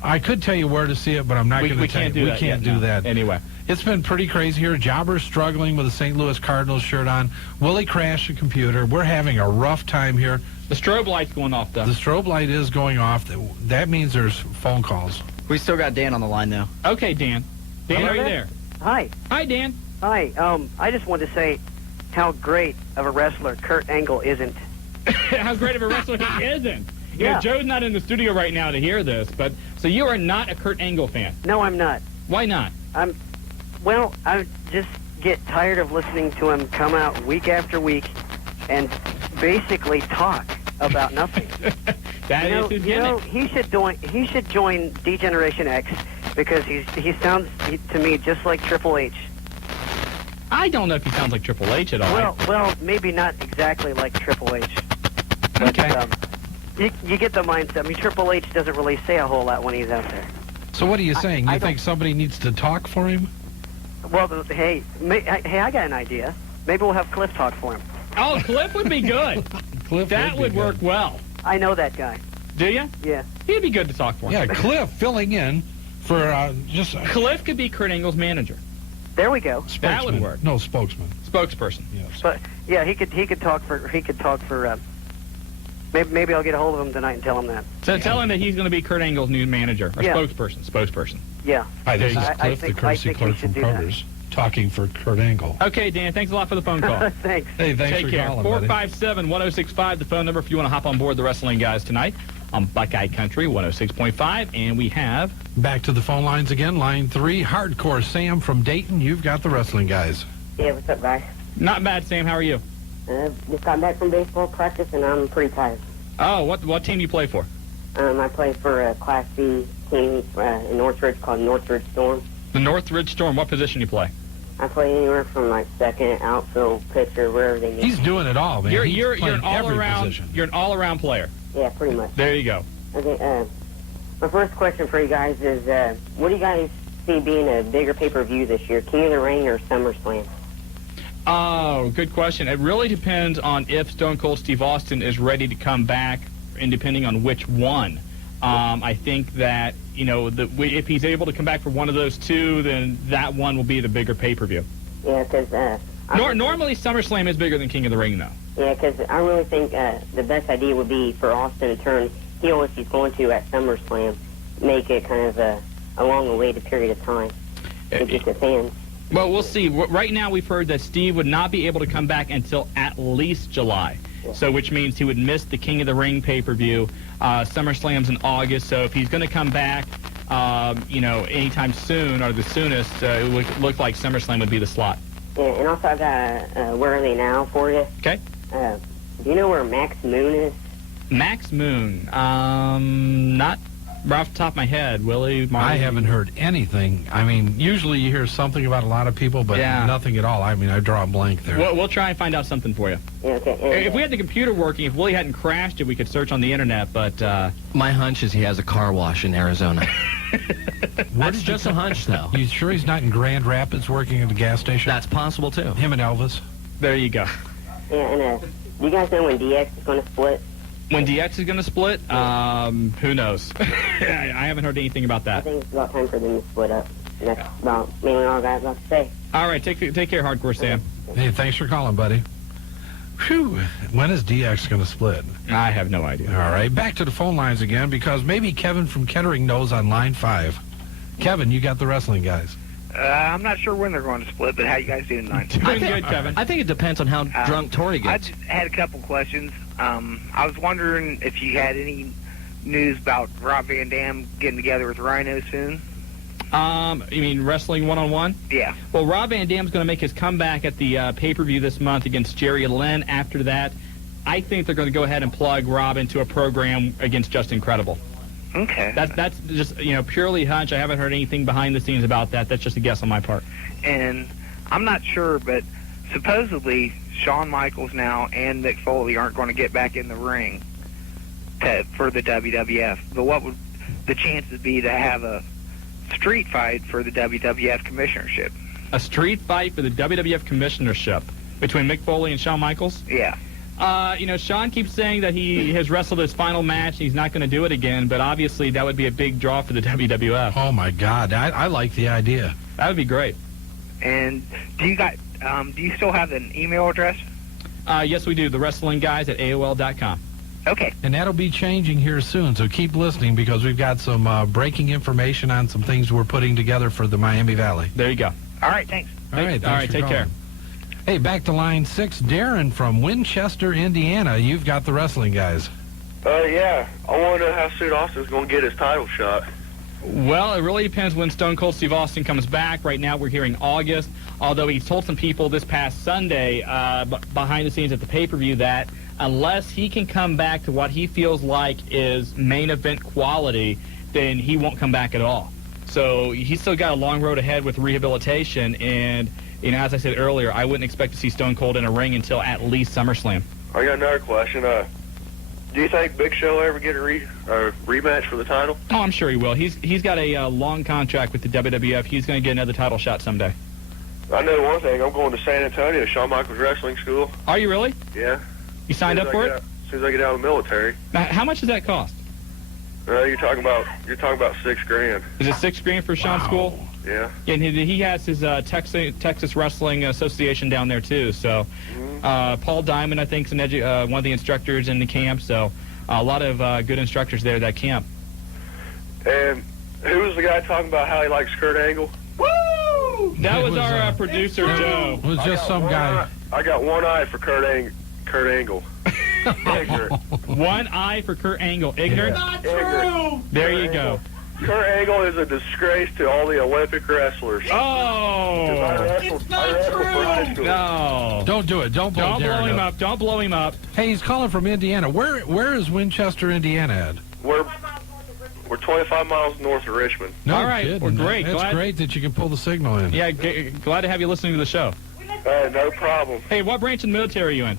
I could tell you where to see it, but I'm not going to tell you. We can't do that. Anyway. It's been pretty crazy here. Jobber's struggling with a St. Louis Cardinals shirt on. Willie crashed a computer. We're having a rough time here. The strobe light's going off, though. The strobe light is going off. That means there's phone calls. We still got Dan on the line, though. Okay, Dan. Dan, are you there? Hi. Hi, Dan. Hi. I just wanted to say how great of a wrestler Kurt Angle isn't. How great of a wrestler he isn't. You Yeah. know, Joe's not in the studio right now to hear this, but so you are not a Kurt Angle fan. No, I'm not. Why not? I just get tired of listening to him come out week after week and basically talk about nothing. That is his gimmick. He should join D-Generation X because he sounds to me just like Triple H. I don't know if he sounds like Triple H at all. Well, maybe not exactly like Triple H. But, Okay. You get the mindset. I mean, Triple H doesn't really say a whole lot when he's out there. So what are you saying? You think somebody needs to talk for him? Well, hey, I got an idea. Maybe we'll have Cliff talk for him. Oh, Cliff would be good. That would work well. I know that guy. Do you? Yeah. He'd be good to talk for. Yeah, Cliff filling in for just... Cliff could be Kurt Angle's manager. There we go. That would work. No, spokesman. Spokesperson. Yes. But yeah, he could talk for. Maybe I'll get a hold of him tonight and tell him that. So tell him that he's going to be Kurt Angle's new manager or Yeah. spokesperson. Yeah. Hi, this is I Cliff, the think courtesy we clerk from should do that. Kroger's, talking for Kurt Angle. Okay, Dan, thanks a lot for the phone call. Thanks. Hey, thanks Take for care. calling, buddy. 457-1065, the phone number if you want to hop on board the Wrestling Guys tonight on Buckeye Country 106.5. And we have... Back to the phone lines again. Line 3, Hardcore Sam from Dayton. You've got the Wrestling Guys. Yeah, what's up, guys? Not bad, Sam. How are you? Just got back from baseball practice, and I'm pretty tired. Oh, what team do you play for? I play for a Class C team in Northridge called Northridge Storm. The Northridge Storm. What position do you play? I play anywhere from like second, outfield, pitcher, wherever they get. He's doing it all, man. You're He's playing an all every around position. you're an all around player. Yeah, pretty much. There you go. Okay. My first question for you guys is, what do you guys see being a bigger pay-per-view this year, King of the Ring or SummerSlam? Oh, good question. It really depends on if Stone Cold Steve Austin is ready to come back, and depending on which one. I think that, if he's able to come back for one of those two, then that one will be the bigger pay-per-view. Yeah, because... normally SummerSlam is bigger than King of the Ring, though. Yeah, because I really think the best idea would be for Austin to turn heel if he's going to at SummerSlam, make it kind of a long-awaited period of time to get the fans. Well, we'll see. Right now we've heard that Steve would not be able to come back until at least July. Yeah. So which means he would miss the King of the Ring pay-per-view. SummerSlam's in August, so if he's going to come back, anytime soon or the soonest, it would look like SummerSlam would be the slot. And also, I got Where Are They Now for you. Okay. Do you know where Max Moon is? Max Moon. Not right off the top of my head. Willie, Marty? I haven't heard anything. I mean, usually you hear something about a lot of people, but nothing at all. I mean, I draw a blank there. We'll try and find out something for you. Yeah, okay. If we had the computer working, if Willie hadn't crashed it, we could search on the internet, but... My hunch is he has a car wash in Arizona. That's just a hunch, though. You sure he's not in Grand Rapids working at a gas station? That's possible, too. Him and Elvis. There you go. Yeah, and do you guys know when DX is going to split? When DX is going to split? Who knows? I haven't heard anything about that. I think it's about time for them to split up. And that's about mainly all I got to say. All right, take care, Hardcore Sam. Hey, thanks for calling, buddy. Whew. When is DX going to split? I have no idea. All right, back to the phone lines again, because maybe Kevin from Kettering knows on line 5. Kevin, you got the wrestling guys. I'm not sure when they're going to split, but how you guys doing tonight? Doing good, Kevin. I think it depends on how drunk Tori I gets. just had a couple questions. I was wondering if you had any news about Rob Van Dam getting together with Rhino soon. You mean wrestling one-on-one? Yeah. Well, Rob Van Dam's going to make his comeback at the pay-per-view this month against Jerry Lynn. After that, I think they're going to go ahead and plug Rob into a program against Just Incredible. Okay. That's just, purely hunch. I haven't heard anything behind the scenes about that. That's just a guess on my part. And I'm not sure, but supposedly Shawn Michaels now and Mick Foley aren't going to get back in the ring for the WWF. But what would the chances be to have a street fight for the WWF commissionership? A street fight for the WWF commissionership between Mick Foley and Shawn Michaels? Yeah. Shawn keeps saying that he has wrestled his final match and he's not going to do it again, but obviously that would be a big draw for the WWF. Oh, my God. I like the idea. That would be great. And do you still have an email address? Yes, we do. The Wrestling Guys at AOL.com. Okay. And that'll be changing here soon, so keep listening because we've got some breaking information on some things we're putting together for the Miami Valley. There you go. All right, thanks. All right, take care. Hey, back to line 6. Darren from Winchester, Indiana. You've got the Wrestling Guys. Yeah. I want to know how soon Austin's going to get his title shot. Well, it really depends when Stone Cold Steve Austin comes back. Right now, we're hearing August, although he told some people this past Sunday behind the scenes at the pay-per-view that unless he can come back to what he feels like is main event quality, then he won't come back at all. So he's still got a long road ahead with rehabilitation, and as I said earlier, I wouldn't expect to see Stone Cold in a ring until at least SummerSlam. I got another question. Do you think Big Show will ever get a rematch for the title? Oh, I'm sure he will. He's got a long contract with the WWF. He's going to get another title shot someday. I know one thing. I'm going to San Antonio, Shawn Michaels Wrestling School. Are you really? Yeah. You signed up for it? As soon as I get out of the military. Now, how much does that cost? You're talking about $6,000. Is it $6,000 for Shawn's school? Yeah. And he has his Texas Wrestling Association down there too. So Paul Diamond, I think, is one of the instructors in the camp. So a lot of good instructors there at that camp. And who was the guy talking about how he likes Kurt Angle? Woo! That was our producer Joe. It was just some guy. I got one eye for Kurt Angle. Ignorant. One eye for Kurt Angle. Ignorant? Not true! There you go. Kurt Angle is a disgrace to all the Olympic wrestlers. Oh! It's not true! No. Don't do it. Don't blow him up. Don't blow him up. Hey, he's calling from Indiana. Where is Winchester, Indiana at? We're 25 miles north of Richmond. No, all right. kidding. We're great. It's great that you can pull the signal in. Yeah, glad to have you listening to the show. No problem. Hey, what branch of the military are you in?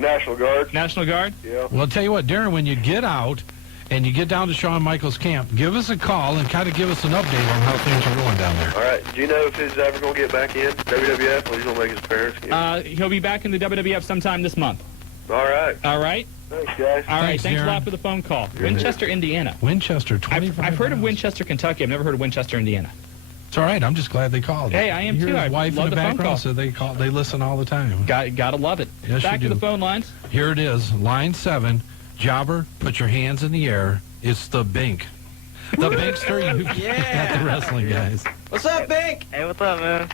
National Guard. National Guard? Yeah. Well, I'll tell you what, Darren, when you get out and you get down to Shawn Michaels' camp, give us a call and kind of give us an update on how things are going down there. All right. Do you know if he's ever going to get back in WWF or he's going to make his appearance again? He'll be back in the WWF sometime this month. All right. All right? Thanks, guys. All right. Thanks Darren. a lot for the phone call. Winchester, Indiana. Winchester, 25 I've heard of miles. Winchester, Kentucky. I've never heard of Winchester, Indiana. It's all right. I'm just glad they called. Hey, I am you too. Hear I his wife love in the the phone background, call. so they listen all the time. Gotta love it. Yes, Back you to do. the phone lines. Here it is, line 7. Jobber, put your hands in the air. It's the Bink. The Binkster, you got the Wrestling Guys. What's up, Bink? Hey, what's up, man?